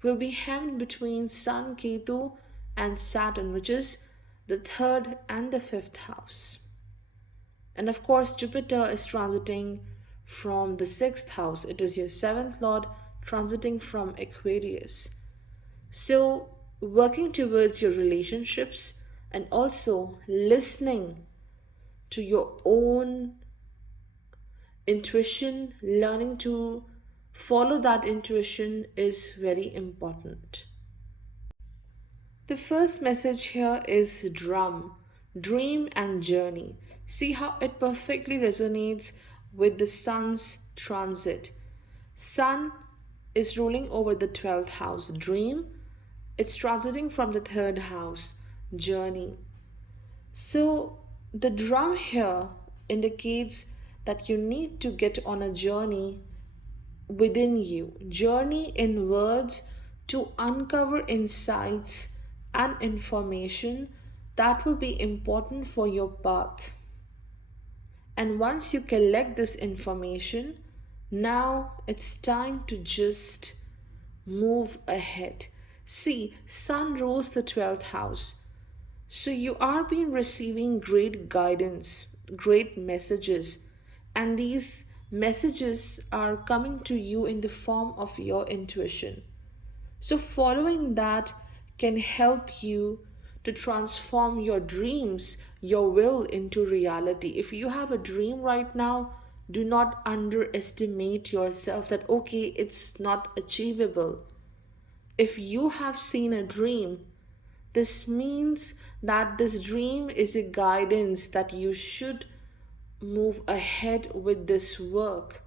will be hemmed between Sun, Ketu, and Saturn, which is the third and the fifth house. And of course, Jupiter is transiting from the sixth house. It is your seventh lord transiting from Aquarius. So, working towards your relationships and also listening to your own intuition, learning to follow that intuition is very important. The first message here is drum, dream and journey. See how it perfectly resonates with the sun's transit. Sun is ruling over the 12th house, dream. It's transiting from the third house, journey. So the drum here indicates that you need to get on a journey within you, journey inwards to uncover insights and information that will be important for your path. And once you collect this information, now it's time to just move ahead. See, Sun rules the 12th house. So you are being receiving great guidance, great messages, and these messages are coming to you in the form of your intuition. So following that can help you to transform your dreams, your will into reality. If you have a dream right now, do not underestimate yourself that okay, it's not achievable. If you have seen a dream, this means that this dream is a guidance that you should move ahead with this work.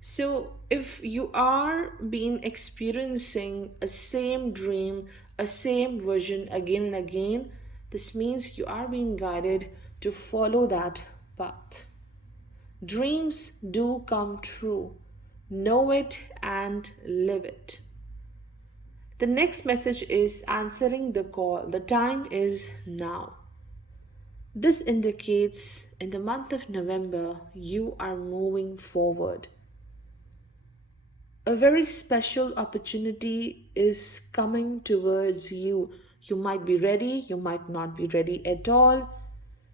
So, if you are been experiencing a same dream, a same vision again and again, this means you are being guided to follow that path. Dreams do come true. Know it and live it. The next message is answering the call. The time is now. This indicates in the month of November you are moving forward. A very special opportunity is coming towards you. You might be ready, you might not be ready at all.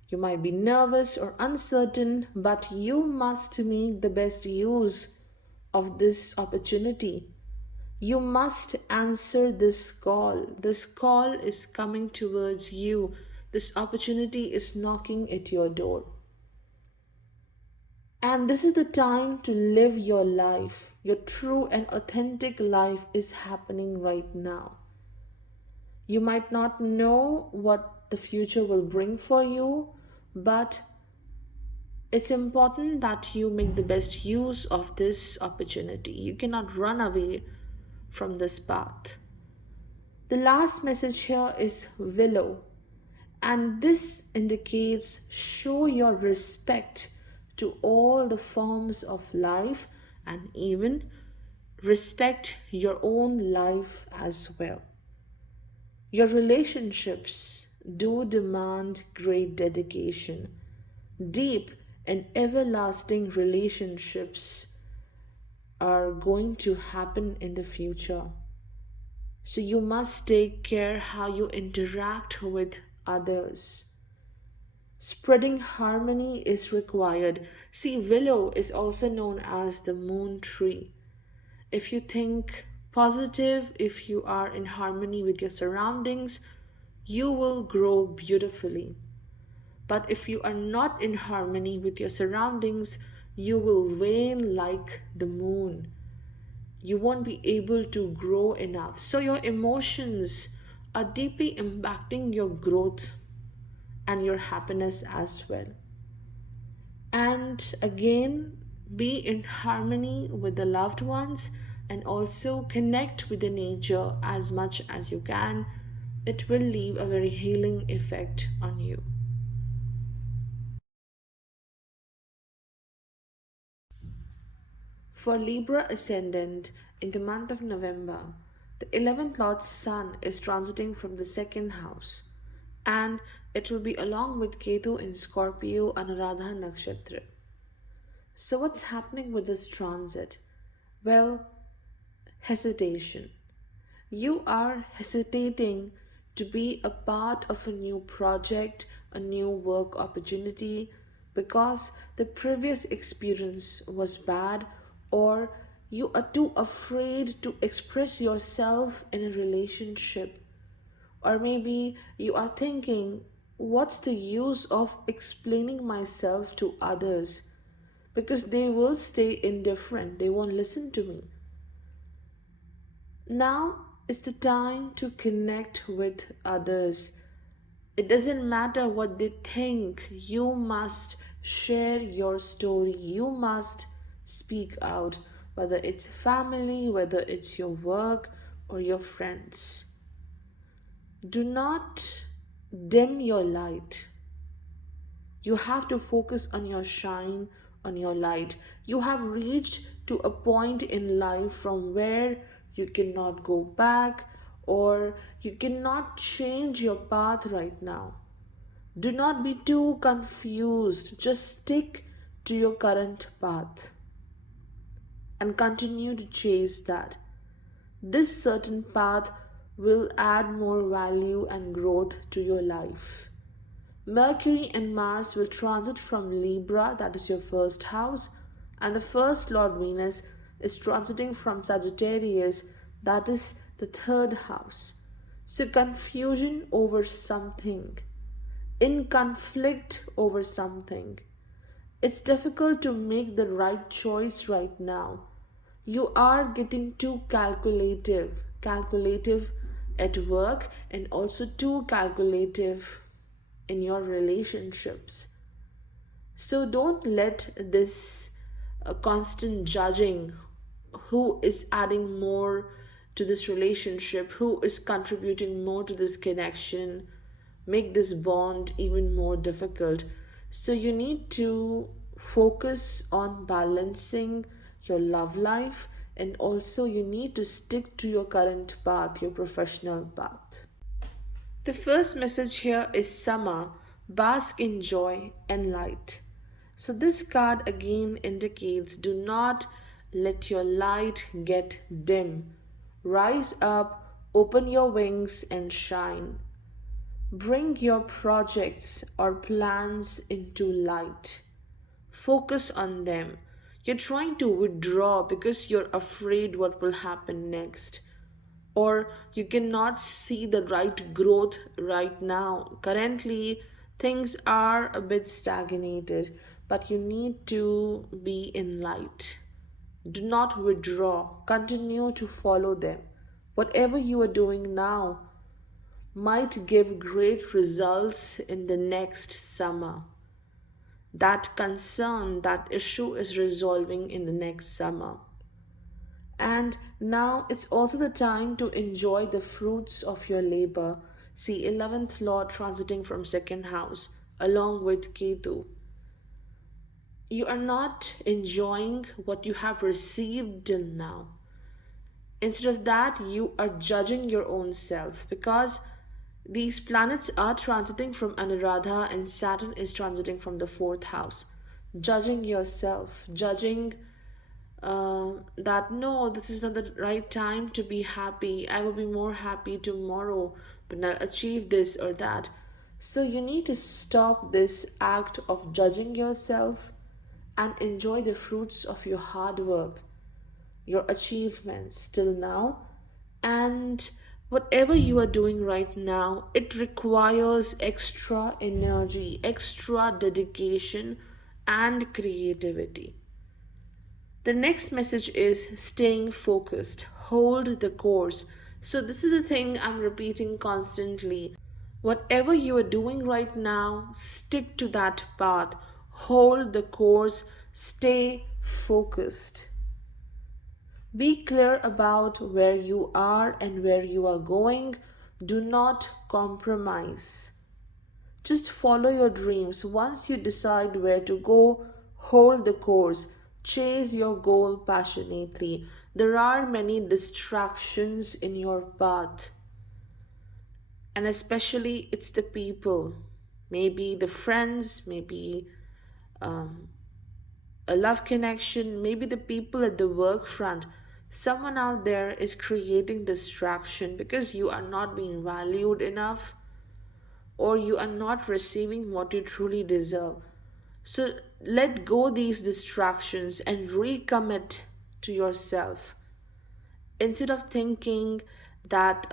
You might be nervous or uncertain, but you must make the best use of this opportunity. You must answer this call. This call is coming towards you. This opportunity is knocking at your door. And this is the time to live your life. Your true and authentic life is happening right now. You might not know what the future will bring for you, but it's important that you make the best use of this opportunity. You cannot run away from this path. The last message here is willow, and this indicates show your respect to all the forms of life and even respect your own life as well. Your relationships do demand great dedication. Deep and everlasting relationships are going to happen in the future. So you must take care how you interact with others. Spreading harmony is required. See, willow is also known as the moon tree. If you think positive, if you are in harmony with your surroundings, you will grow beautifully. But if you are not in harmony with your surroundings, you will wane like the moon. You won't be able to grow enough. So your emotions are deeply impacting your growth and your happiness as well. And again, be in harmony with the loved ones and also connect with the nature as much as you can. It will leave a very healing effect on you. For Libra ascendant, in the month of November, the 11th Lord's Sun is transiting from the second house, and it will be along with Ketu in Scorpio, Anuradha Nakshatra. So, what's happening with this transit? Well, hesitation. You are hesitating to be a part of a new project, a new work opportunity, because the previous experience was bad, or you are too afraid to express yourself in a relationship. Or maybe you are thinking, what's the use of explaining myself to others? Because they will stay indifferent, they won't listen to me. Now, It's the time to connect with others. It doesn't matter what they think, you must share your story, you must speak out, whether it's family, whether it's your work or your friends. Do not dim your light. You have to focus on your shine, on your light. You have reached to a point in life from where you cannot go back or you cannot change your path right now. Do not be too confused. Just stick to your current path and continue to chase that. This certain path will add more value and growth to your life. Mercury and Mars will transit from Libra, that is your first house, and the first Lord Venus is transiting from Sagittarius, that is the third house. So, confusion over something, in conflict over something. It's difficult to make the right choice right now. You are getting too calculative at work and also too calculative in your relationships. So don't let this constant judging, who is adding more to this relationship, who is contributing more to this connection, make this bond even more difficult. So you need to focus on balancing your love life, and also you need to stick to your current path, your professional path. The first message here is summer, bask in joy and light. So, this card again indicates do not let your light get dim. Rise up, open your wings, and shine. Bring your projects or plans into light. Focus on them. You're trying to withdraw because you're afraid what will happen next, or you cannot see the right growth right now. Currently, things are a bit stagnated, but you need to be in light. Do not withdraw, continue to follow them. Whatever you are doing now might give great results in the next summer. That concern, that issue is resolving in the next summer. And now it's also the time to enjoy the fruits of your labor. See, 11th Lord transiting from second house along with Ketu. You are not enjoying what you have received till now. Instead of that, you are judging your own self because these planets are transiting from Anuradha and Saturn is transiting from the fourth house. Judging yourself, judging that no, this is not the right time to be happy. I will be more happy tomorrow when I'll achieve this or that. So, you need to stop this act of judging yourself and enjoy the fruits of your hard work, your achievements till now, and whatever you are doing right now, it requires extra energy, extra dedication, and creativity. The next message is staying focused, hold the course. So, this is the thing I'm repeating constantly. Whatever you are doing right now, stick to that path, hold the course, stay focused. Be clear about where you are and where you are going. Do not compromise. Just follow your dreams. Once you decide where to go, hold the course. Chase your goal passionately. There are many distractions in your path, and especially it's the people. Maybe the friends, maybe um, a love connection, maybe the people at the work front. Someone out there is creating distraction because you are not being valued enough or you are not receiving what you truly deserve. So let go these distractions and recommit to yourself. Instead of thinking that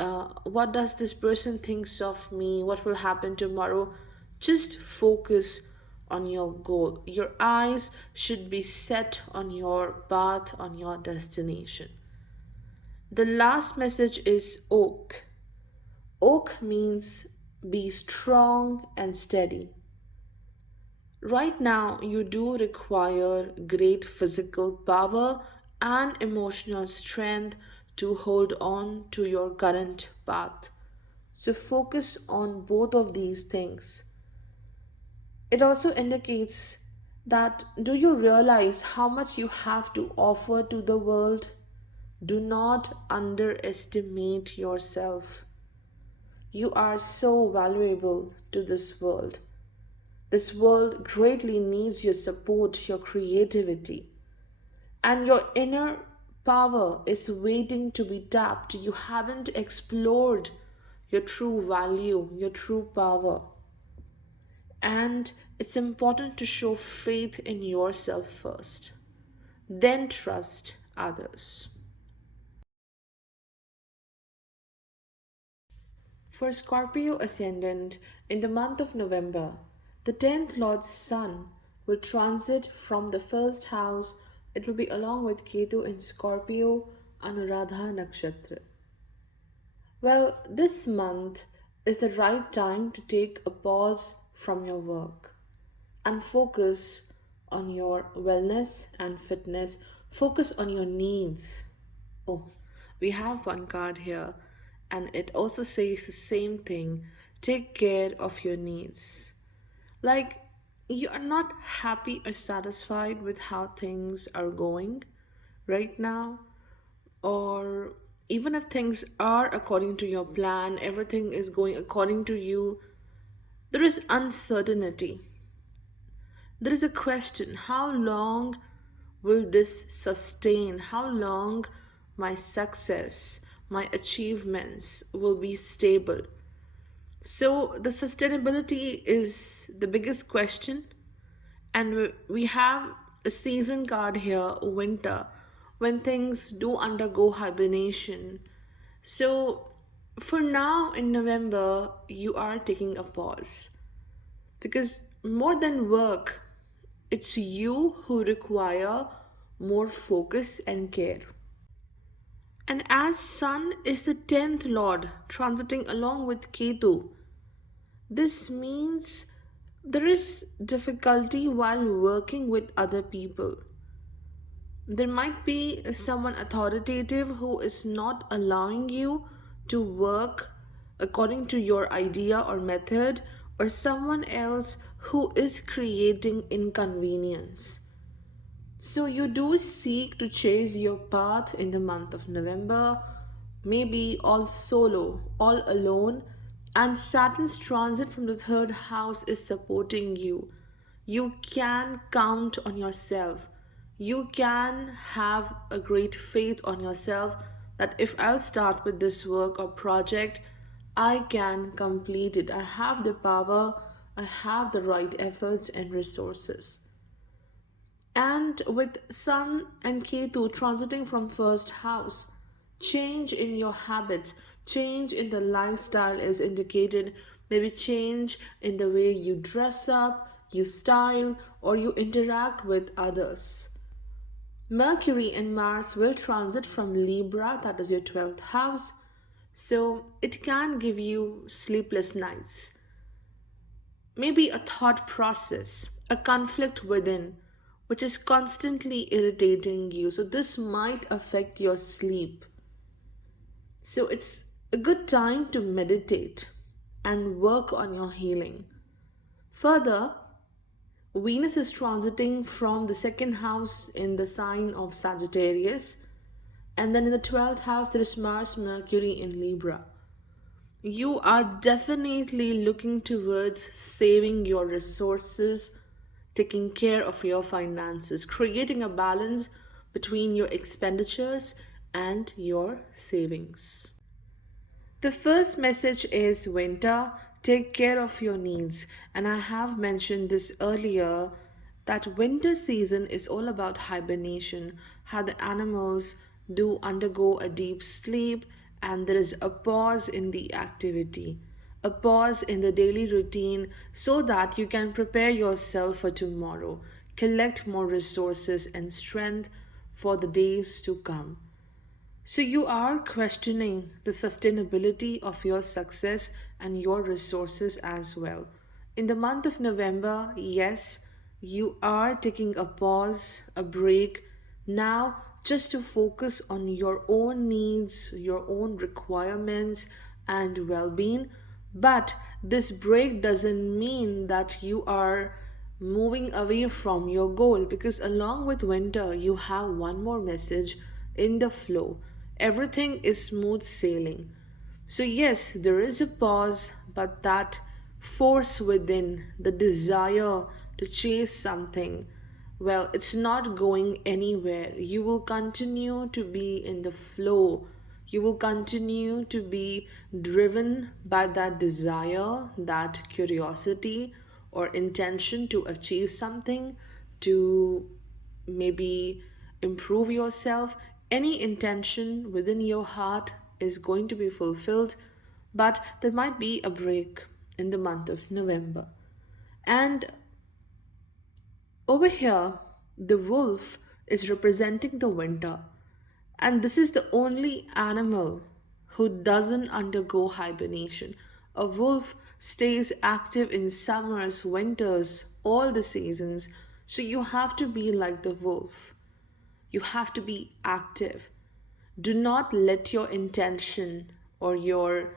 what does this person thinks of me, what will happen tomorrow, just focus on your goal. Your eyes should be set on your path, on your destination. The last message is oak. Oak means be strong and steady. Right now, you do require great physical power and emotional strength to hold on to your current path. So, focus on both of these things. It also indicates that do you realize how much you have to offer to the world? Do not underestimate yourself. You are so valuable to this world. This world greatly needs your support, your creativity, and your inner power is waiting to be tapped. You haven't explored your true value, your true power. And it's important to show faith in yourself first, then trust others. For Scorpio ascendant, in the month of November, the 10th Lord's Sun will transit from the first house. It will be along with Ketu in Scorpio, Anuradha Nakshatra. Well, this month is the right time to take a pause from your work and focus on your wellness and fitness. Focus on your needs. Oh, we have one card here, and it also says the same thing. Take care of your needs. Like, you are not happy or satisfied with how things are going right now, or even if things are according to your plan, everything is going according to you, there is uncertainty. There is a question, how long will this sustain? How long my success, my achievements will be stable? So, the sustainability is the biggest question. And we have a season card here, winter, when things do undergo hibernation. So, for now in November, you are taking a pause because more than work, it's you who require more focus and care. And as Sun is the 10th Lord transiting along with Ketu, this means there is difficulty while working with other people. There might be someone authoritative who is not allowing you to work according to your idea or method, or someone else who is creating inconvenience. So, you do seek to chase your path in the month of November, maybe all solo, all alone, and Saturn's transit from the third house is supporting you. You can count on yourself. You can have a great faith on yourself that if I'll start with this work or project, I can complete it. I have the power, I have the right efforts and resources. And with Sun and Ketu transiting from first house, change in your habits, change in the lifestyle is indicated. Maybe change in the way you dress up, you style, or you interact with others. Mercury and Mars will transit from Libra, that is your 12th house. So it can give you sleepless nights, maybe a thought process, a conflict within, which is constantly irritating you. So, this might affect your sleep. So, it's a good time to meditate and work on your healing. Further, Venus is transiting from the second house in the sign of Sagittarius, and then in the 12th house, there is Mars, Mercury in Libra. You are definitely looking towards saving your resources, taking care of your finances, creating a balance between your expenditures and your savings. The first message is winter, take care of your needs. And I have mentioned this earlier that winter season is all about hibernation, how the animals do undergo a deep sleep and there is a pause in the activity, a pause in the daily routine so that you can prepare yourself for tomorrow, collect more resources and strength for the days to come. So you are questioning the sustainability of your success and your resources as well. In the month of November, yes, you are taking a pause, a break now just to focus on your own needs, your own requirements, and well being. But this break doesn't mean that you are moving away from your goal, because along with winter, you have one more message in the flow. Everything is smooth sailing. So, yes, there is a pause, but that force within, the desire to chase something, well, it's not going anywhere. You will continue to be in the flow. You will continue to be driven by that desire, that curiosity, or intention to achieve something, to maybe improve yourself. Any intention within your heart is going to be fulfilled, but there might be a break in the month of November. And over here, the wolf is representing the winter, and this is the only animal who doesn't undergo hibernation. A wolf stays active in summers, winters, all the seasons. So you have to be like the wolf. You have to be active. Do not let your intention or your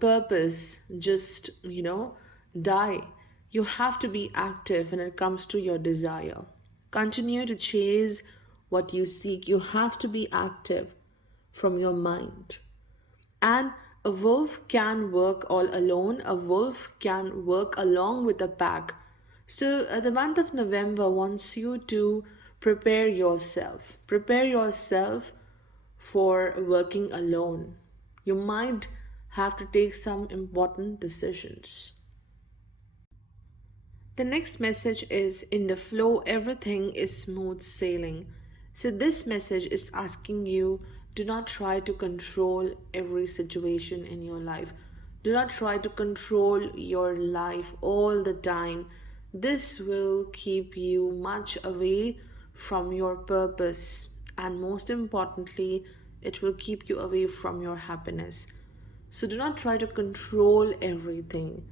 purpose just, die. You have to be active when it comes to your desire. Continue to chase what you seek. You have to be active from your mind. And a wolf can work all alone, a wolf can work along with a pack. So, the month of November wants you to prepare yourself. Prepare yourself for working alone. You might have to take some important decisions. The next message is in the flow, everything is smooth sailing. So, this message is asking you, do not try to control every situation in your life. Do not try to control your life all the time. This will keep you much away from your purpose, and most importantly, it will keep you away from your happiness. So, do not try to control everything.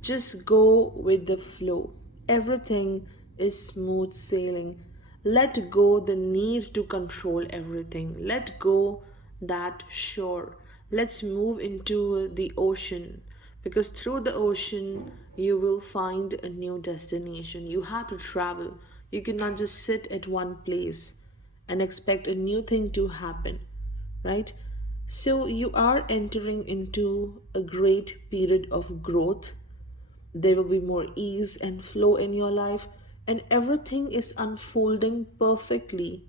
Just go with the flow. Everything is smooth sailing. Let go the need to control everything. Let go that shore. Let's move into the ocean, because through the ocean you will find a new destination. You have to travel. You cannot just sit at one place and expect a new thing to happen, right? So you are entering into a great period of growth. There will be more ease and flow in your life, and everything is unfolding perfectly.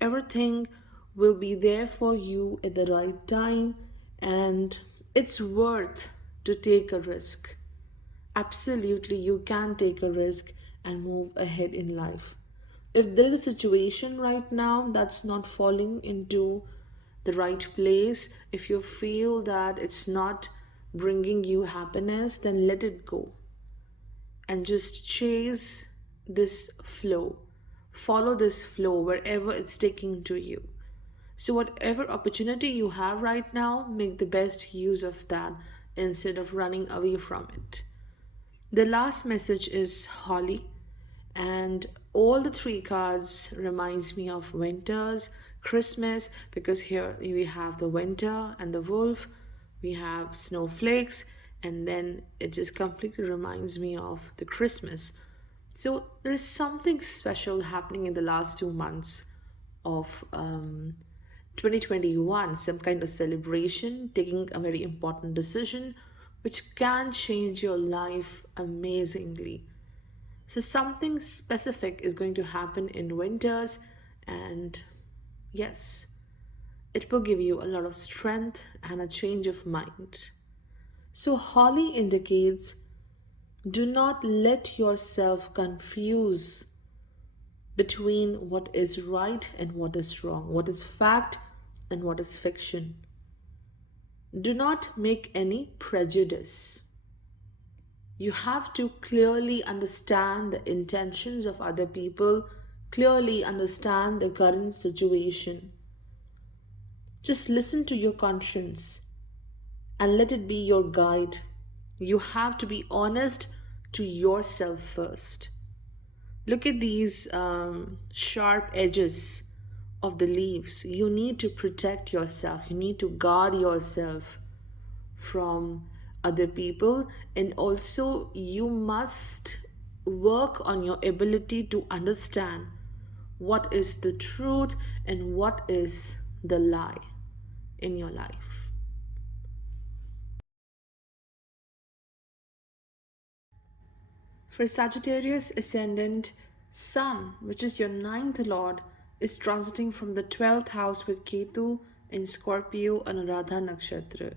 Everything will be there for you at the right time, and it's worth to take a risk. Absolutely, you can take a risk and move ahead in life. If there is a situation right now that's not falling into the right place, if you feel that it's not bringing you happiness, then let it go and just chase this flow. Follow this flow wherever it's taking to you. So, whatever opportunity you have right now, make the best use of that instead of running away from it. The last message is Holly, and all the three cards reminds me of winters, Christmas, because here we have the winter and the wolf, we have snowflakes, and then it just completely reminds me of the Christmas. So there is something special happening in the last 2 months of 2021, some kind of celebration, taking a very important decision which can change your life amazingly. So, something specific is going to happen in winters, and yes, it will give you a lot of strength and a change of mind. So, Holly indicates, do not let yourself confuse between what is right and what is wrong, what is fact and what is fiction. Do not make any prejudice. You have to clearly understand the intentions of other people, clearly understand the current situation. Just listen to your conscience and let it be your guide. You have to be honest to yourself first. Look at these sharp edges of the leaves. You need to protect yourself, you need to guard yourself from other people, and also you must work on your ability to understand what is the truth and what is the lie in your life. For Sagittarius ascendant, Sun, which is your ninth lord, is transiting from the 12th house with Ketu in Scorpio Anuradha Nakshatra.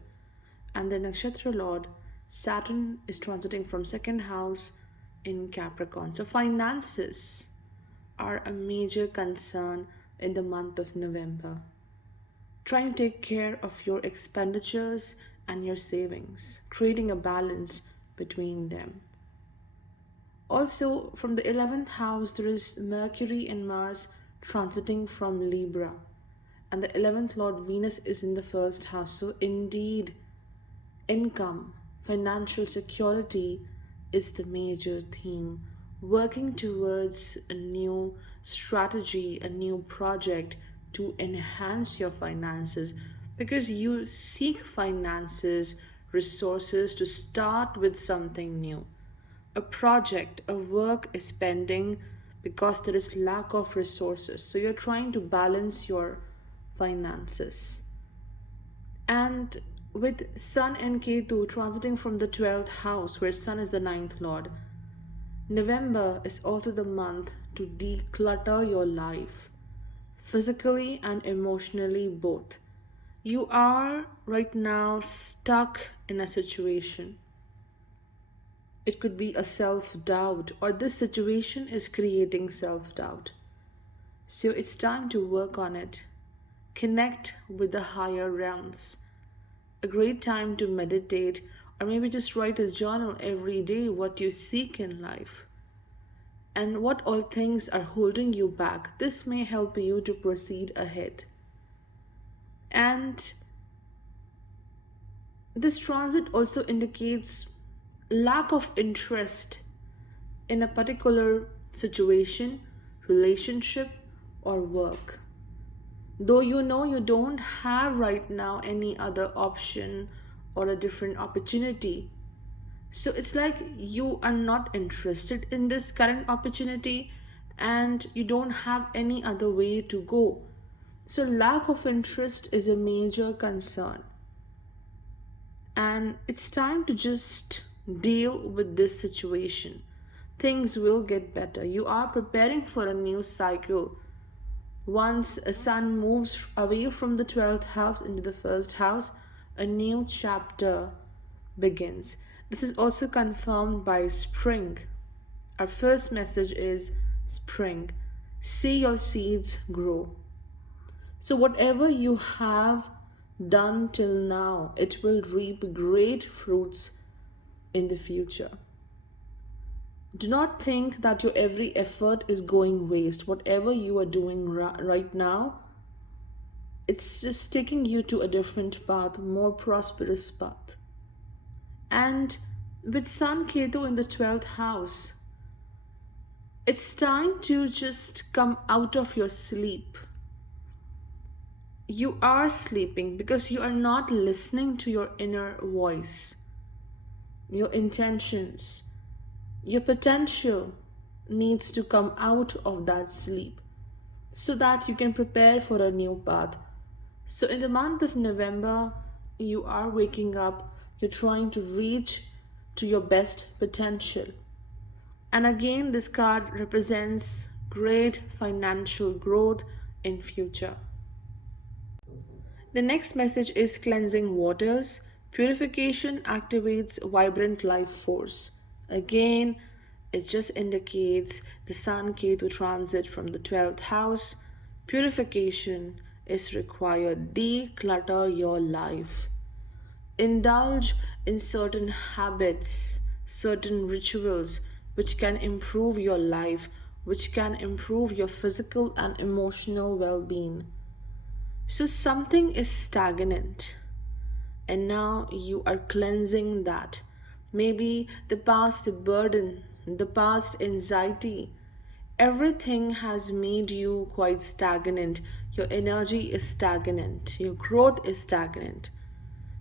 And the Nakshatra lord, Saturn, is transiting from second house in Capricorn. So finances are a major concern in the month of November. Trying to take care of your expenditures and your savings, creating a balance between them. Also, from the 11th house, there is Mercury and Mars transiting from Libra, and the 11th Lord Venus is in the first house. So, indeed, income, financial security is the major theme. Working towards a new strategy, a new project to enhance your finances, because you seek finances, resources to start with something new. A project, a work is pending because there is lack of resources. So you're trying to balance your finances. And with Sun and Ketu transiting from the 12th house, where Sun is the ninth lord, November is also the month to declutter your life, physically and emotionally both. You are right now stuck in a situation. It could be a self doubt, or this situation is creating self doubt. So it's time to work on it. Connect with the higher realms. A great time to meditate, or maybe just write a journal every day what you seek in life and what all things are holding you back. This may help you to proceed ahead. And this transit also indicates lack of interest in a particular situation, relationship, or work. Though you know you don't have right now any other option or a different opportunity. So it's like you are not interested in this current opportunity and you don't have any other way to go. So, lack of interest is a major concern. And it's time to just deal with this situation. Things will get better. You are preparing for a new cycle. Once a sun moves away from the 12th house into the first house, a new chapter begins. This is also confirmed by spring. Our first message is spring. See your seeds grow. So, whatever you have done till now, it will reap great fruits in the future. Do not think that your every effort is going waste. Whatever you are doing right now, it's just taking you to a different path, more prosperous path. And with Sun Ketu in the 12th house, it's time to just come out of your sleep. You are sleeping because you are not listening to your inner voice, your intentions, your potential needs to come out of that sleep so that you can prepare for a new path. So, in the month of November, you are waking up, you're trying to reach to your best potential. And again, this card represents great financial growth in future. The next message is cleansing waters. Purification activates vibrant life force. Again, it just indicates the Sun Ketu transit from the 12th house. Purification is required. Declutter your life. Indulge in certain habits, certain rituals which can improve your life, which can improve your physical and emotional well being. So something is stagnant, and now you are cleansing that. Maybe the past burden, the past anxiety, everything has made you quite stagnant. Your energy is stagnant, your growth is stagnant.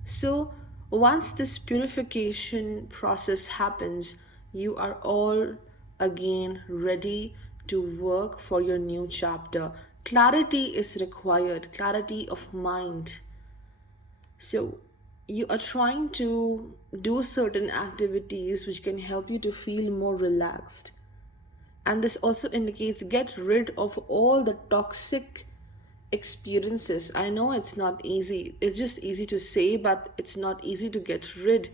So, once this purification process happens, you are all again ready to work for your new chapter. Clarity is required, clarity of mind. So, you are trying to do certain activities which can help you to feel more relaxed. And this also indicates get rid of all the toxic experiences. I know it's not easy, it's just easy to say, but it's not easy to get rid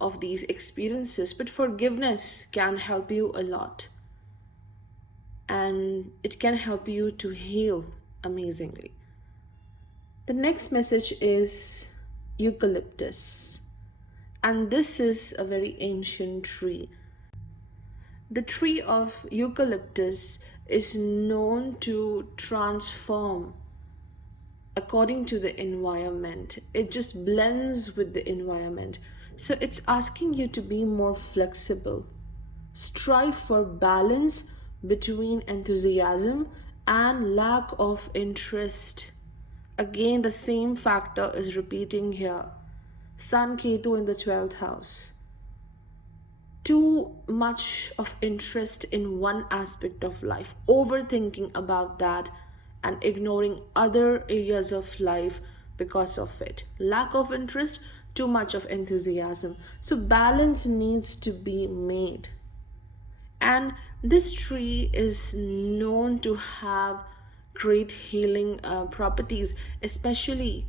of these experiences. But forgiveness can help you a lot, and it can help you to heal amazingly. The next message is eucalyptus, and this is a very ancient tree. The tree of eucalyptus is known to transform according to the environment. It just blends with the environment. So it's asking you to be more flexible. Strive for balance between enthusiasm and lack of interest. Again, the same factor is repeating here. Sun Ketu in the 12th house. Too much of interest in one aspect of life, overthinking about that, and ignoring other areas of life because of it. Lack of interest, too much of enthusiasm. So, balance needs to be made. And this tree is known to have great healing properties, especially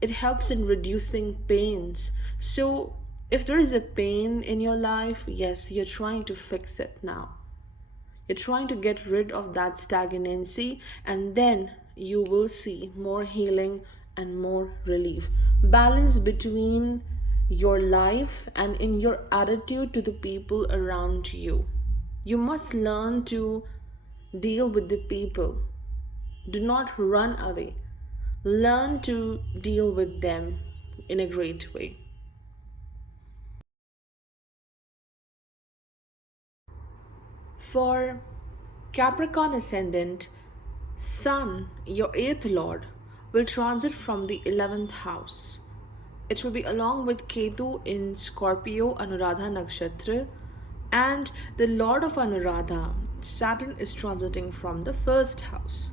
it helps in reducing pains. So, if there is a pain in your life, yes, you're trying to fix it now. You're trying to get rid of that stagnancy, and then you will see more healing and more relief. Balance between your life and in your attitude to the people around you. You must learn to deal with the people. Do not run away. Learn to deal with them in a great way. For Capricorn ascendant, Sun, your eighth lord, will transit from the 11th house. It will be along with Ketu in Scorpio, Anuradha Nakshatra, and the lord of Anuradha, Saturn, is transiting from the first house.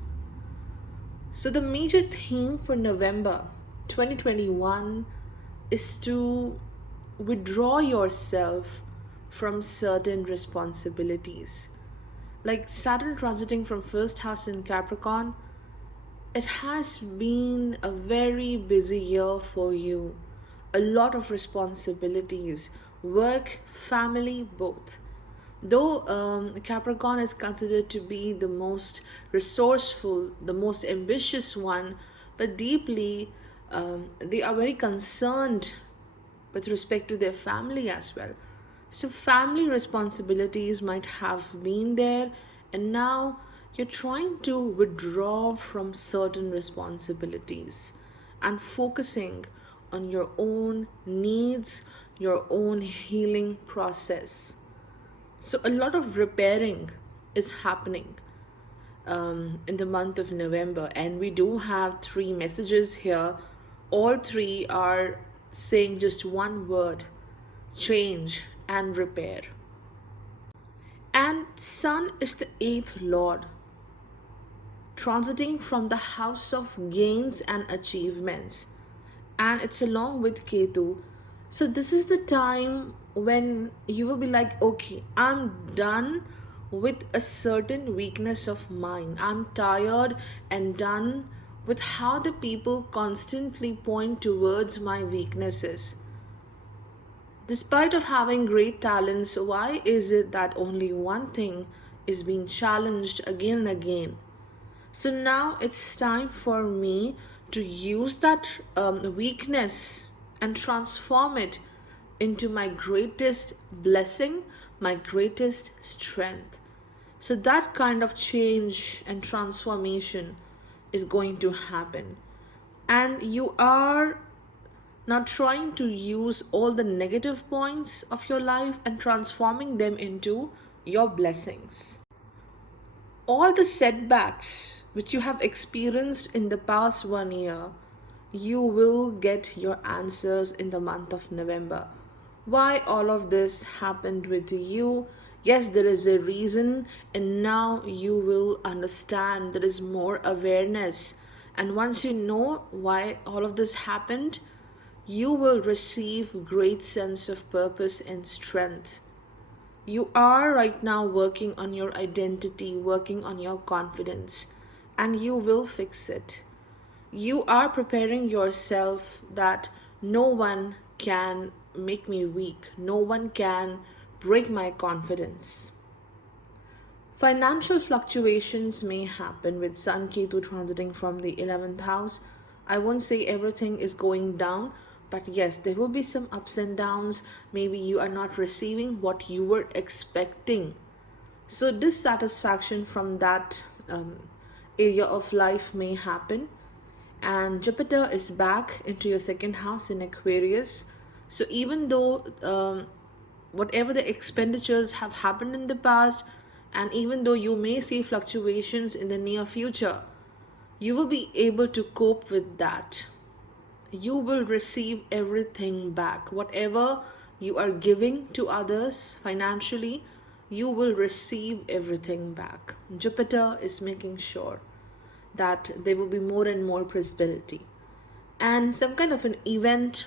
So, the major theme for November 2021 is to withdraw yourself from certain responsibilities. Like Saturn transiting from first house in Capricorn, it has been a very busy year for you. A lot of responsibilities, work, family, both. Though Capricorn is considered to be the most resourceful, the most ambitious one, but deeply they are very concerned with respect to their family as well. So, family responsibilities might have been there, and now you're trying to withdraw from certain responsibilities and focusing on your own needs, your own healing process. So, a lot of repairing is happening in the month of November, and we do have three messages here. All three are saying just one word: change and repair. And Sun is the eighth lord, transiting from the house of gains and achievements, and it's along with Ketu. So, this is the time when you will be like, okay, I'm done with a certain weakness of mine. I'm tired and done with how the people constantly point towards my weaknesses. Despite of having great talents, why is it that only one thing is being challenged again and again? So now it's time for me to use that weakness and transform it into my greatest blessing, my greatest strength. So that kind of change and transformation is going to happen. And you are now trying to use all the negative points of your life and transforming them into your blessings. All the setbacks which you have experienced in the past 1 year, you will get your answers in the month of November. Why all of this happened with you? Yes, there is a reason, and now you will understand. There is more awareness, and once you know why all of this happened, you will receive great sense of purpose and strength. You are right now working on your identity, working on your confidence, and you will fix it. You are preparing yourself that no one can make me weak, no one can break my confidence. Financial fluctuations may happen with Sun Ketu transiting from the 11th house. I won't say everything is going down, but yes, there will be some ups and downs. Maybe you are not receiving what you were expecting. So, dissatisfaction from that area of life may happen. And Jupiter is back into your second house in Aquarius. So, even though whatever the expenditures have happened in the past, and even though you may see fluctuations in the near future, you will be able to cope with that. You will receive everything back. Whatever you are giving to others financially, you will receive everything back. Jupiter is making sure that there will be more and more prosperity. And some kind of an event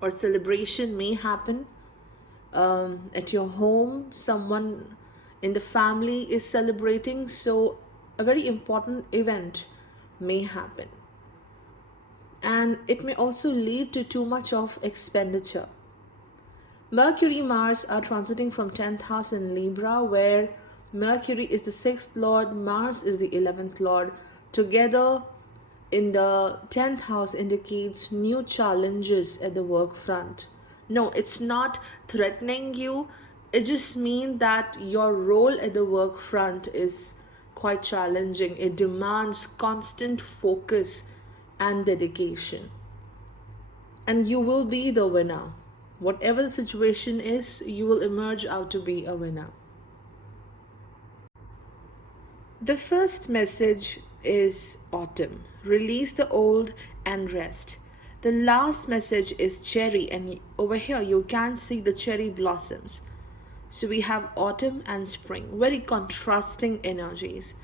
or celebration may happen at your home. Someone in the family is celebrating, so a very important event may happen. And it may also lead to too much of expenditure. Mercury, Mars are transiting from 10th house in Libra, where Mercury is the 6th lord, Mars is the 11th lord. Together in the 10th house indicates new challenges at the work front. No, it's not threatening you. It just means that your role at the work front is quite challenging. It demands constant focus and dedication. And you will be the winner. Whatever the situation is, you will emerge out to be a winner. The first message is autumn. Release the old and rest. The last message is cherry, and over here you can see the cherry blossoms. So we have autumn and spring, very contrasting energies.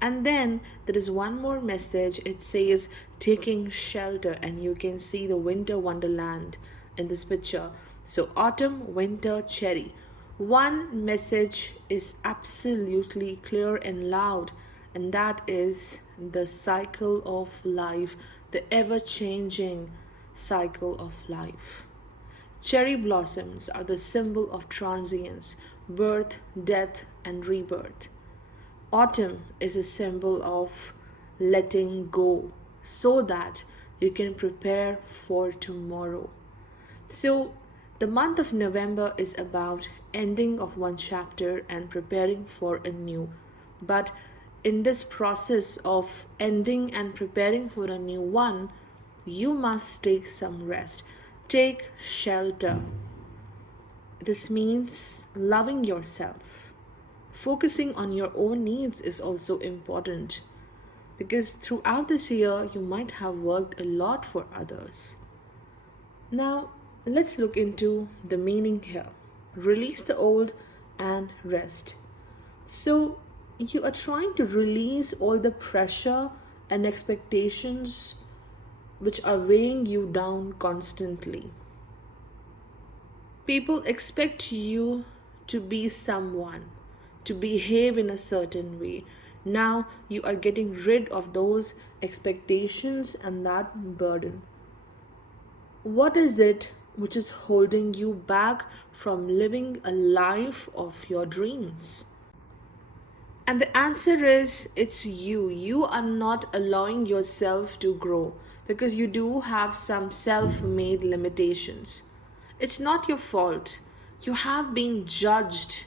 And then there is one more message. It says taking shelter, and you can see the winter wonderland in this picture. So autumn, winter, cherry. One message is absolutely clear and loud, and that is the cycle of life, the ever changing cycle of life. Cherry blossoms are the symbol of transience, birth, death, and rebirth. Autumn is a symbol of letting go so that you can prepare for tomorrow. So, the month of November is about ending of one chapter and preparing for a new. But in this process of ending and preparing for a new one, you must take some rest. Take shelter. This means loving yourself. Focusing on your own needs is also important, because throughout this year you might have worked a lot for others. Now, let's look into the meaning here. Release the old and rest. So, you are trying to release all the pressure and expectations which are weighing you down constantly. People expect you to be someone, to behave in a certain way. Now you are getting rid of those expectations and that burden. What is it which is holding you back from living a life of your dreams? And the answer is it's you. You are not allowing yourself to grow because you do have some self made limitations. It's not your fault. You have been judged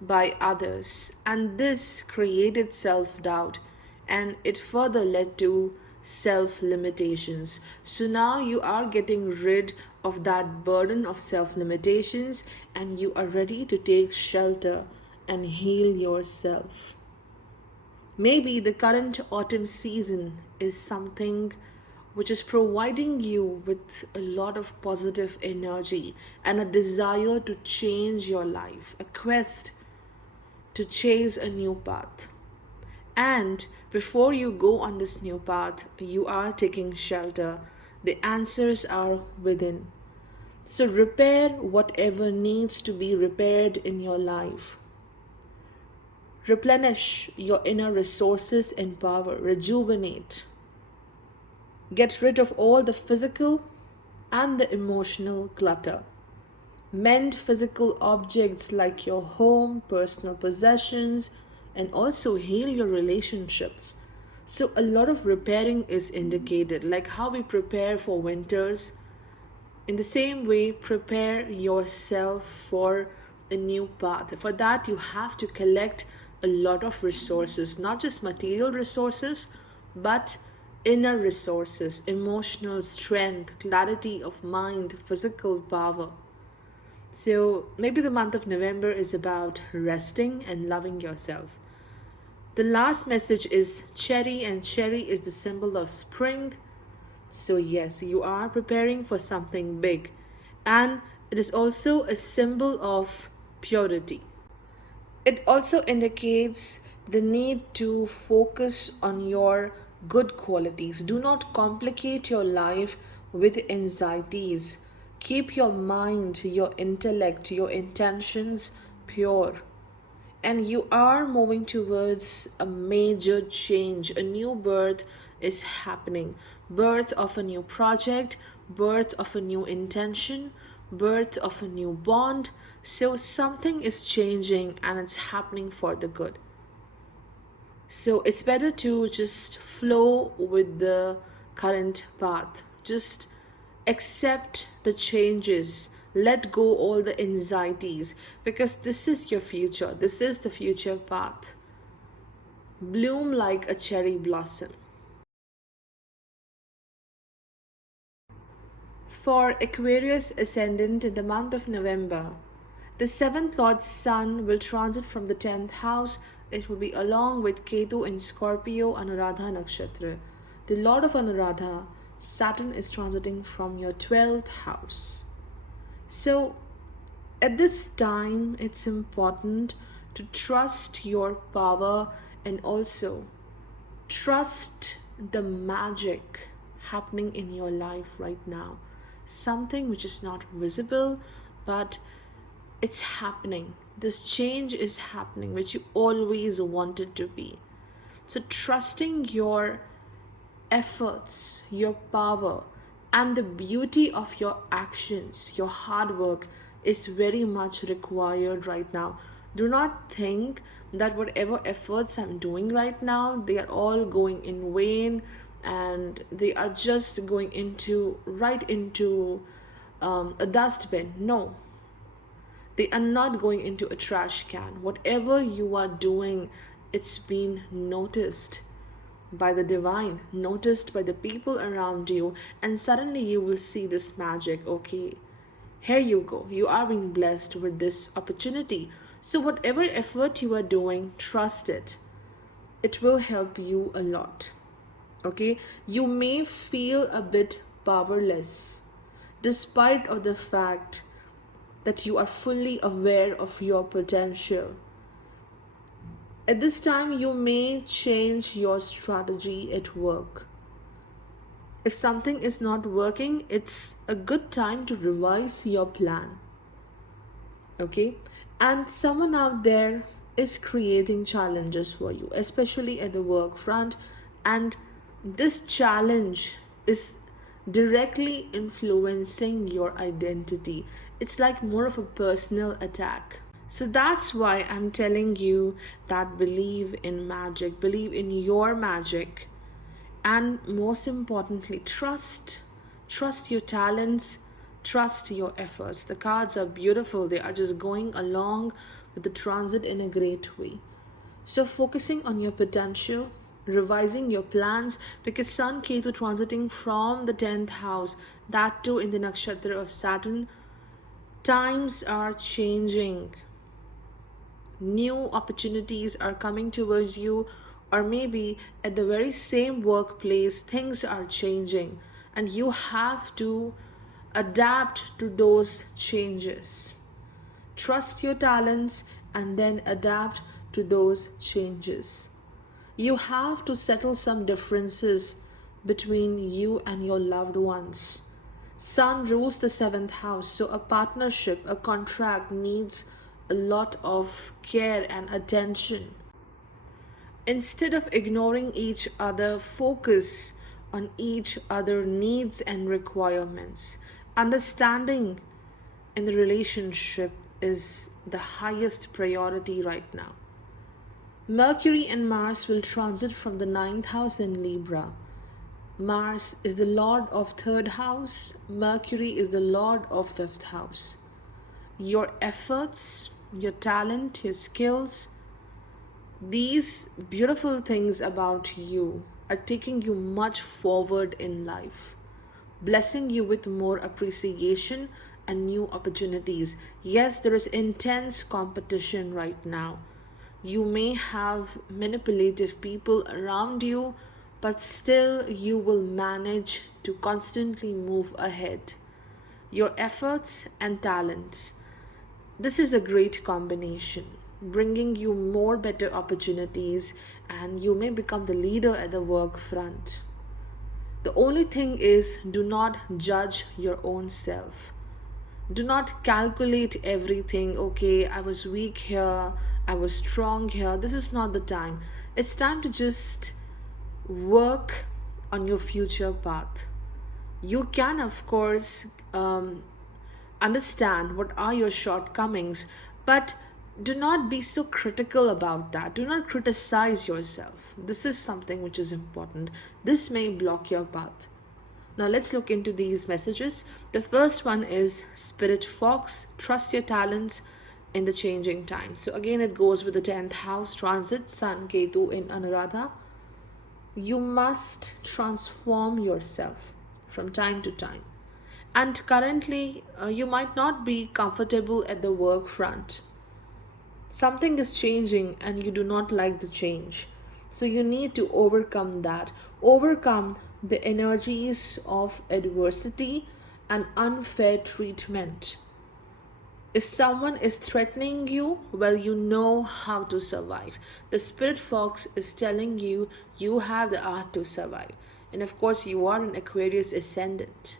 by others, and this created self doubt. and it further led to self limitations. So now you are getting rid of that burden of self limitations, and you are ready to take shelter and heal yourself. Maybe the current autumn season is something which is providing you with a lot of positive energy and a desire to change your life, a quest to chase a new path. And before you go on this new path, you are taking shelter. The answers are within. So repair whatever needs to be repaired in your life. Replenish your inner resources and power. Rejuvenate. Get rid of all the physical and the emotional clutter. Mend physical objects like your home, personal possessions, and also heal your relationships. So, a lot of repairing is indicated, like how we prepare for winters. In the same way, prepare yourself for a new path. For that, you have to collect a lot of resources, not just material resources, but inner resources, emotional strength, clarity of mind, physical power. So maybe the month of November is about resting and loving yourself. The last message is cherry, and cherry is the symbol of spring. So, yes, you are preparing for something big, and it is also a symbol of purity. It also indicates the need to focus on your good qualities. Do not complicate your life with anxieties. Keep your mind, your intellect, your intentions pure. And you are moving towards a major change. A new birth is happening. Birth of a new project, birth of a new intention, birth of a new bond. So something is changing and it's happening for the good. So it's better to just flow with the current path. Just accept the changes. Let go all the anxieties, because this is your future. This is the future path. Bloom like a cherry blossom. For Aquarius ascendant in the month of November, the seventh Lord's Sun will transit from the 10th house. It will be along with Ketu in Scorpio, Anuradha Nakshatra. The Lord of Anuradha, Saturn, is transiting from your 12th house. So, at this time, it's important to trust your power and also trust the magic happening in your life right now. Something which is not visible, but it's happening. This change is happening, which you always wanted to be. So, trusting your efforts, your power, and the beauty of your actions, your hard work is very much required right now. Do not think that whatever efforts I'm doing right now, they are all going in vain and they are just going into right into a dustbin. No, they are not going into a trash can. Whatever you are doing, it's been noticed by the divine, noticed by the people around you, and suddenly you will see this magic. Okay, here you go. You are being blessed with this opportunity. So, whatever effort you are doing, trust it. It will help you a lot. Okay, you may feel a bit powerless despite of the fact that you are fully aware of your potential. At this time, you may change your strategy at work. If something is not working, it's a good time to revise your plan. Okay? And someone out there is creating challenges for you, especially at the work front. And this challenge is directly influencing your identity. It's like more of a personal attack. So that's why I'm telling you that believe in magic, believe in your magic, and most importantly, trust your talents, trust your efforts. The cards are beautiful, they are just going along with the transit in a great way. So, focusing on your potential, revising your plans, because Sun Ketu transiting from the 10th house, that too in the Nakshatra of Saturn. Times are changing, new opportunities are coming towards you, or maybe at the very same workplace things are changing and you have to adapt to those changes. Trust your talents and then adapt to those changes. You have to settle some differences between you and your loved ones. Sun rules the seventh house, so a partnership, a contract needs a lot of care and attention. Instead of ignoring each other, focus on each other needs and requirements. Understanding in the relationship is the highest priority right now. Mercury and Mars will transit from the ninth house in Libra. Mars is the lord of third house, Mercury is the lord of fifth house. Your efforts, your talent, your skills, these beautiful things about you are taking you much forward in life, blessing you with more appreciation and new opportunities. Yes, there is intense competition right now. You may have manipulative people around you, but still you will manage to constantly move ahead. Your efforts and talents. This is a great combination, bringing you more better opportunities, and you may become the leader at the work front. The only thing is, do not judge your own self. Do not calculate everything. Okay, I was weak here, I was strong here. This is not the time. It's time to just work on your future path. You can, of course, understand what are your shortcomings, but do not be so critical about that. Do not criticize yourself. This is something which is important. This may block your path. Now let's look into these messages. The first one is Spirit Fox, trust your talents in the changing times. So again, it goes with the 10th house transit, Sun Ketu in Anuradha. You must transform yourself from time to time. And currently, you might not be comfortable at the work front. Something is changing and you do not like the change. So you need to overcome that. Overcome the energies of adversity and unfair treatment. If someone is threatening you, well, you know how to survive. The Spirit Fox is telling you you have the art to survive. And of course, you are an Aquarius ascendant.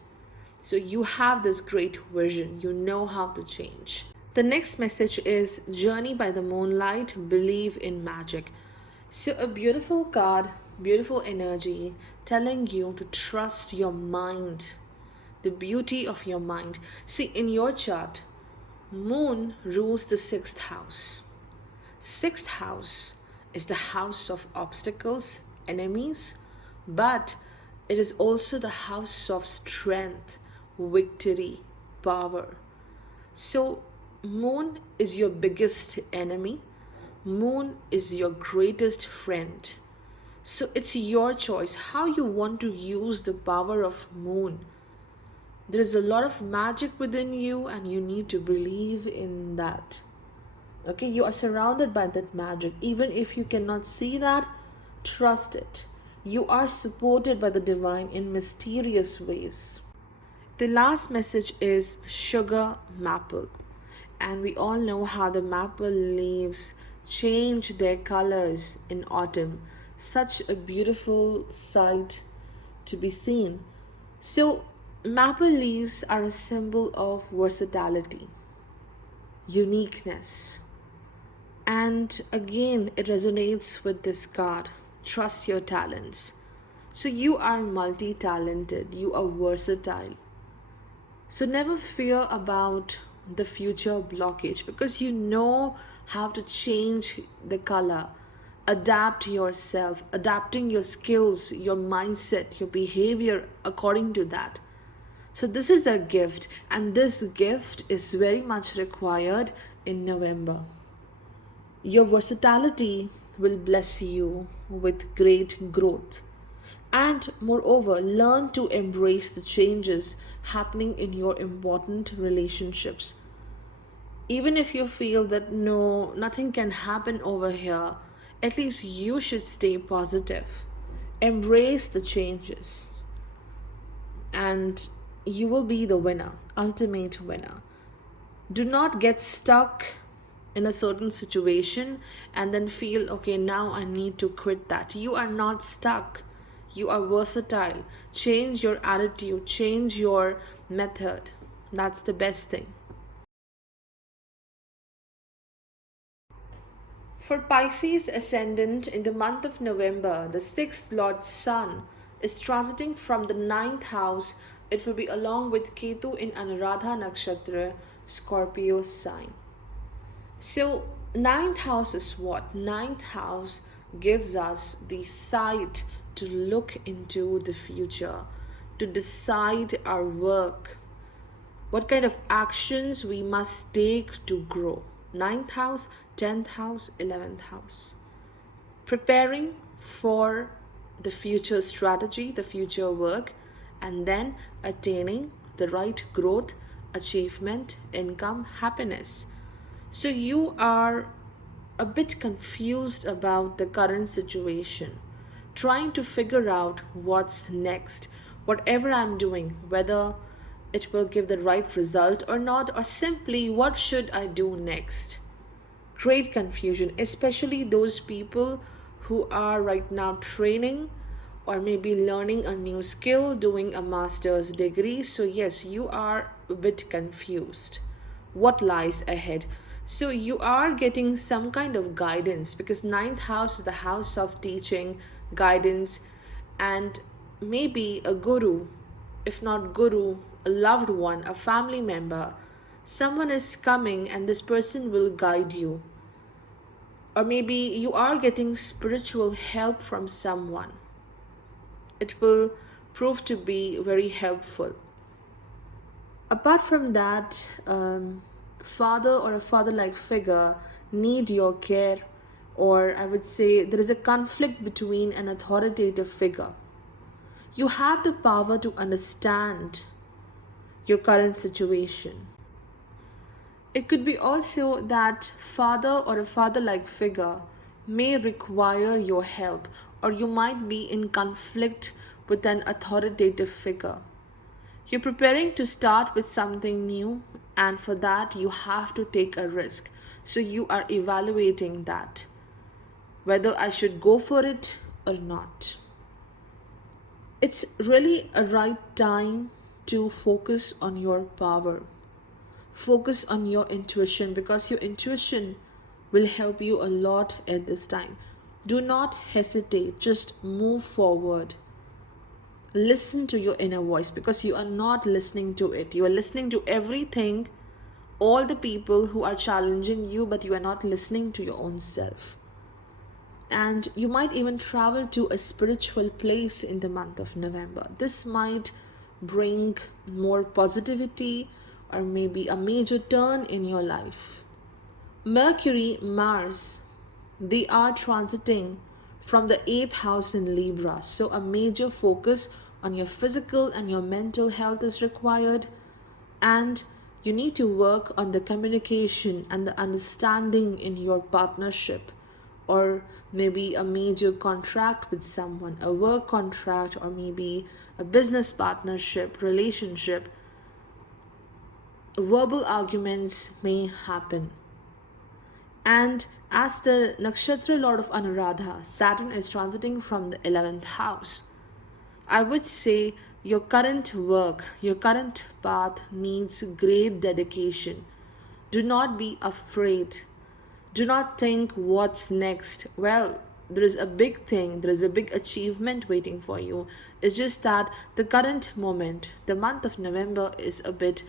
So you have this great vision. You know how to change. The next message is Journey by the Moonlight, Believe in Magic. So a beautiful card, beautiful energy telling you to trust your mind, the beauty of your mind. See, in your chart, Moon rules the sixth house. Sixth house is the house of obstacles, enemies, but it is also the house of strength, victory, power. So, Moon is your biggest enemy. Moon is your greatest friend. So, it's your choice how you want to use the power of Moon. There is a lot of magic within you, and you need to believe in that. Okay, you are surrounded by that magic. Even if you cannot see that, trust it. You are supported by the divine in mysterious ways. The last message is Sugar Maple. And we all know how the maple leaves change their colors in autumn. Such a beautiful sight to be seen. So, maple leaves are a symbol of versatility, uniqueness. And again, it resonates with this card. Trust your talents. So you are multi-talented, you are versatile. So never fear about the future blockage, because you know how to change the color, adapt yourself, adapting your skills, your mindset, your behavior according to that. So this is a gift, and this gift is very much required in November. Your versatility will bless you with great growth. And moreover, learn to embrace the changes happening in your important relationships. Even if you feel that no, nothing can happen over here, at least you should stay positive. Embrace the changes, and you will be the winner, ultimate winner. Do not get stuck in a certain situation and then feel, okay, now I need to quit that. You are not stuck. You are versatile. Change your attitude, change your method. That's the best thing. For Pisces ascendant in the month of November, the sixth Lord Sun is transiting from the ninth house. It will be along with Ketu in Anuradha Nakshatra, Scorpio sign. So, ninth house is what? Ninth house gives us the sight to look into the future, to decide our work, what kind of actions we must take to grow. Ninth house, 10th house, 11th house. Preparing for the future strategy, the future work, and then attaining the right growth, achievement, income, happiness. So you are a bit confused about the current situation, trying to figure out what's next, whatever I'm doing, whether it will give the right result or not, or simply what should I do next. Great confusion, especially those people who are right now training or maybe learning a new skill, doing a master's degree. So, yes, you are a bit confused. What lies ahead? So, you are getting some kind of guidance because ninth house is the house of teaching, guidance, and maybe a guru, if not guru, a loved one, a family member. Someone is coming and this person will guide you. Or maybe you are getting spiritual help from someone. It will prove to be very helpful. Apart from that, father or a father like figure need your care, or I would say there is a conflict between an authoritative figure. You have the power to understand your current situation. It could be also that father or a father like figure may require your help, or you might be in conflict with an authoritative figure. You're preparing to start with something new, and for that, you have to take a risk. So, you are evaluating that whether I should go for it or not. It's really a right time to focus on your power. Focus on your intuition because your intuition will help you a lot at this time. Do not hesitate, just move forward. Listen to your inner voice because you are not listening to it. You are listening to everything, all the people who are challenging you, but you are not listening to your own self. And you might even travel to a spiritual place in the month of November. This might bring more positivity or maybe a major turn in your life. Mercury, Mars, they are transiting from the 8th house in Libra. So, a major focus on your physical and your mental health is required. And you need to work on the communication and the understanding in your partnership, or maybe a major contract with someone, a work contract, or maybe a business partnership, relationship. Verbal arguments may happen. And as the Nakshatra Lord of Anuradha, Saturn is transiting from the 11th house. I would say your current work, your current path needs great dedication. Do not be afraid. Do not think what's next. Well, there is a big thing, there is a big achievement waiting for you. It's just that the current moment, the month of November, is a bit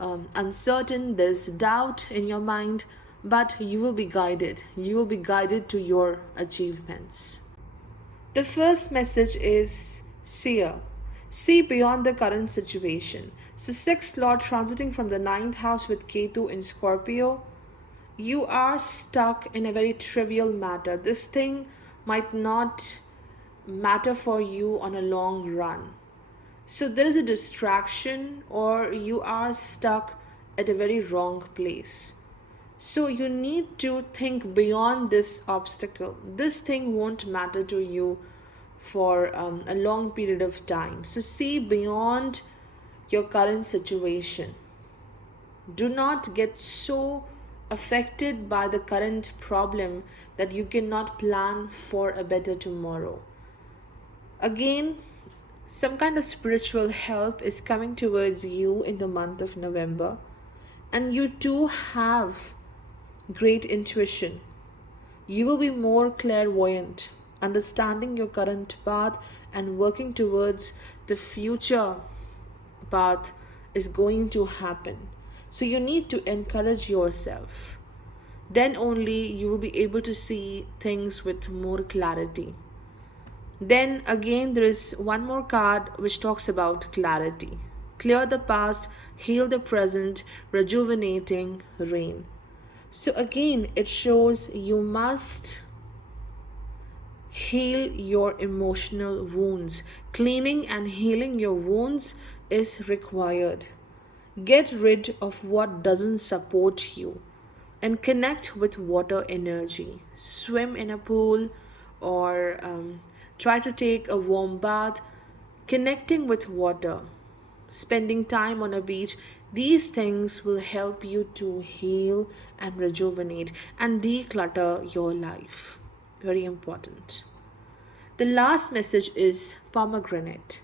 uncertain. There's doubt in your mind, but you will be guided. You will be guided to your achievements. The first message is seer. See beyond the current situation. So, sixth Lord transiting from the ninth house with Ketu in Scorpio. You are stuck in a very trivial matter. This thing might not matter for you on a long run. So there is a distraction, or you are stuck at a very wrong place. So you need to think beyond this obstacle. This thing won't matter to you for a long period of time. So see beyond your current situation. Do not get so affected by the current problem that you cannot plan for a better tomorrow. Again, some kind of spiritual help is coming towards you in the month of November, and you too have great intuition. You will be more clairvoyant, understanding your current path and working towards the future path is going to happen. So you need to encourage yourself. Then only you will be able to see things with more clarity. Then again, there is one more card which talks about clarity. Clear the past, heal the present, rejuvenating rain. So again, it shows you must heal your emotional wounds. Cleaning and healing your wounds is required. Get rid of what doesn't support you and connect with water energy. Swim in a pool, or try to take a warm bath. Connecting with water, spending time on a beach, these things will help you to heal and rejuvenate and declutter your life. Very important. The last message is pomegranate.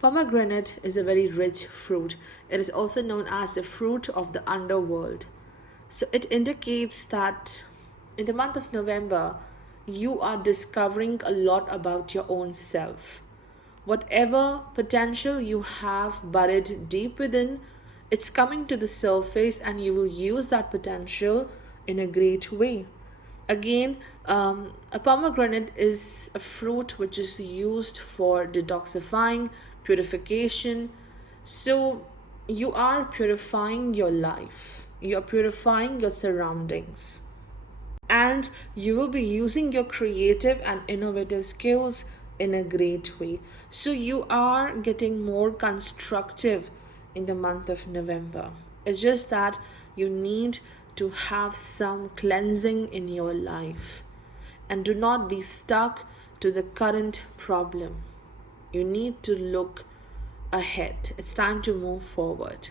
Pomegranate is a very rich fruit. It is also known as the fruit of the underworld. So it indicates that in the month of November, you are discovering a lot about your own self. Whatever potential you have buried deep within, it's coming to the surface, and you will use that potential in a great way. Again, a pomegranate is a fruit which is used for detoxifying, purification. So you are purifying your life, you are purifying your surroundings, and you will be using your creative and innovative skills in a great way. So you are getting more constructive in the month of November. It's just that you need to have some cleansing in your life, and do not be stuck to the current problem. You need to look ahead. It's time to move forward.